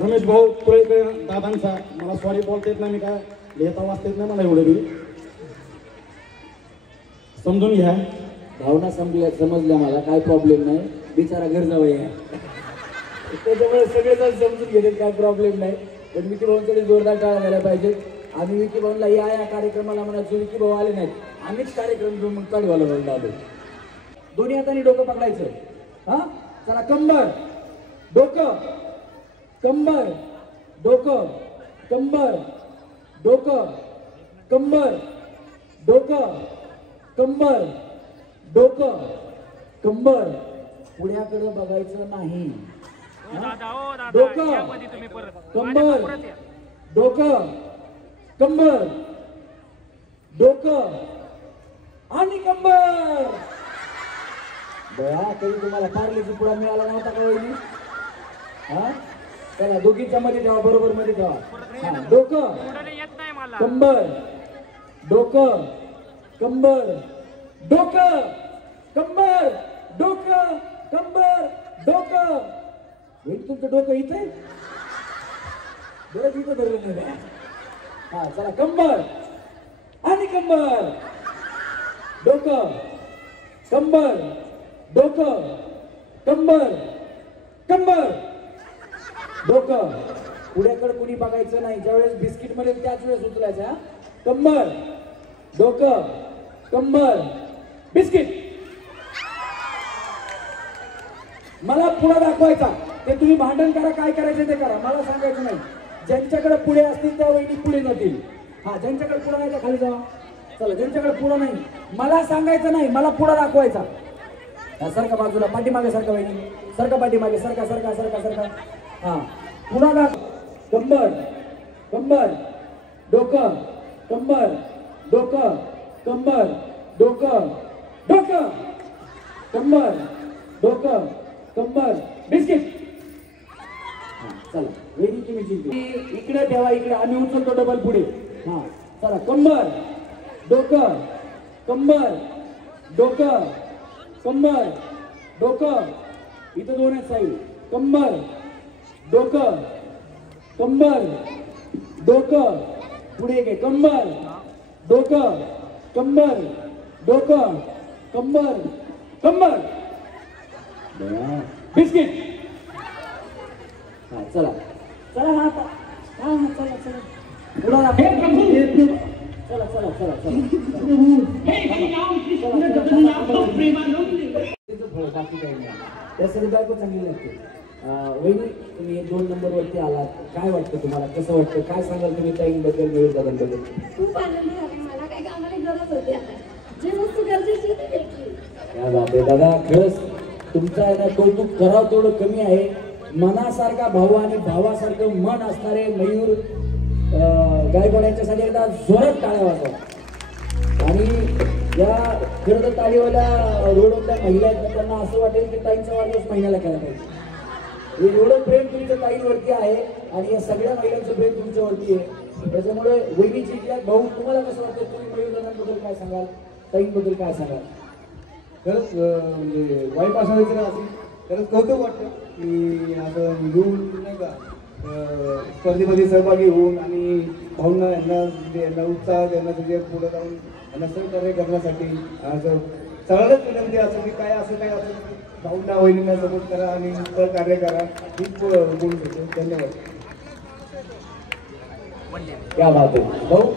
रमेश भाऊ तुळेकर दादांचा मला सॉरी बोलता येत नाही मी काय लिहिता वाचता येत नाही मला एवढं बी समजून घ्या भावना समजल्या मला काय प्रॉब्लेम नाही बिचारा घर जावं या त्याच्यामुळे सगळेजण समजून घेतील काय प्रॉब्लेम नाही पण विकी भाऊंकडे जोरदार टाळा घ्यायला पाहिजे आम्ही विकी भाऊंना या कार्यक्रमाला म्हणायचो विकी भाऊ आले नाहीत आम्हीच कार्यक्रम घेऊन मग काढवायला बोललो आलो दोन्ही हाताने डोकं पकडायचं हा चला कंबर डोकं कंबर डोकं कंबर डोकं कंबर डोकं कंबर डोकं कंबर पुण्याकडे बघायचं नाही डोकं कंबर डोकं कंबर डोकं आणि कंबर बया कधी तुम्हाला पार्लेचा पुडा मिळाला नव्हता का वहिनी हा चला दोघींच्या मध्ये ठेवा बरोबर मध्ये ठेवा डोकं कंबर डोकं कंबर डोकं कंबर डोकं कंबर डोकं वहिनी तुमचं डोकं इथं आहे बरं इथं धरलं नाही हा चला कंबर आणि कंबर डोकं कंबर डोकं कंबर कंबर डोकं पुढ्याकडे कुणी बघायचं नाही ज्यावेळेस बिस्किट मध्ये त्याच वेळेस उचलायचं कंबर डोकं कंबर बिस्किट मला पुढे दाखवायचा ते तुम्ही भांडण करा काय करायचं ते करा मला सांगायचं नाही ज्यांच्याकडे पुढे असतील त्या वहिनी पुढे जातील हा ज्यांच्याकडे पुढे नाही त्या खाली जावा चला ज्यांच्याकडे पुढे नाही मला सांगायचं नाही मला पुढे दाखवायचा सारखा बाजूला पाठीमागे सारखा वहिनी सारखा पाठीमागे सारखा सारखा सारखा सारखा हा पुन्हा दाख कंबर कंबर डोकं कंबर डोकं कंबर डोकं डोकं कंबर डोकं कंबर बिस्किट चला वेदी तुम्ही जिंकली इकडे ठेवा इकडे आम्ही उचलतो डबल पुढे हा चला कंबर डोकं कंबर डोकं कंबर डोकं इथं दोन आहेत साईड कंबर डोकं कंबर डोकं पुढे एक आहे कंबर डोकं कंबर डोकं कंबर कंबर बिस्किट हा चला चला हा हा हा चला चला पुढे चला चला चला चला बाकी काही नाही त्यासाठी बायको चांगली लागते वहिनी तुम्ही 2 नंबरवरती आलात काय वाटतं तुम्हाला कसं वाटतं काय सांगाल तुम्ही ताईंबद्दल मयूर दादांबद्दल खूप आनंद झाला मला काय कामाला गरज होती आता जे वस्तू गरजेची होती भेटली क्या बात आहे दादा खरंच तुमचं आहे ना कौतुक करावं तेवढं कमी आहे मनासारखा भाऊ आणि भावासारखं मन असणारे मयूर गायकवाड यांच्यासाठी एकदा जोरात टाळ्या वाजवा आणि या खरं तर ताळीवाल्या रोडवरल्या महिला आहेत त्यांना असं वाटेल की ताईंचा वाढदिवस महिन्याला केला पाहिजे एवढं प्रेम तुमच्या ताईंवरती आहे आणि या सगळ्या महिलांचं प्रेम तुमच्यावरती आहे त्याच्यामुळे वहिनी जिंकल्यात भाऊ तुम्हाला कसं वाटतं तुम्ही मयूर दादांबद्दल काय सांगाल ताईंबद्दल काय सांगाल खरंच म्हणजे वाईट असायचं ना असेल खरंच कौतुक वाटतं की असं घेऊन नाही का स्पर्धेमध्ये सहभागी होऊन आणि भावना यांना उत्साह यांना सगळे पुढे जाऊन यांना सहकार्य करण्यासाठी असं सगळ्यांनाच विनंती असं की काय असं काय असं भाऊंना वहिनींना सपोर्ट करा आणि सहकार्य करा हीच बोलू शकतो धन्यवाद क्या बात आहे भाऊ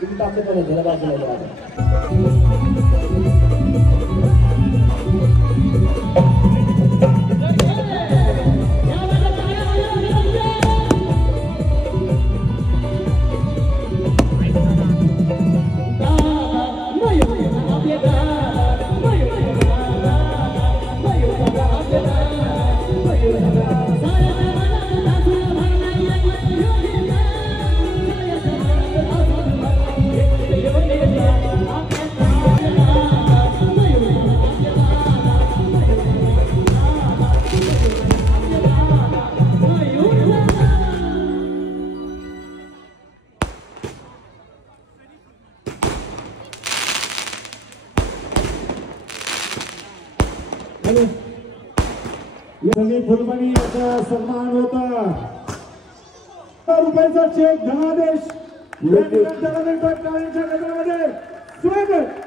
तुम्ही आपले पण जरा बाजूला सनी फुलमणी याचा सन्मान होता. रुपयाचा चेक धनादेश स्वागत.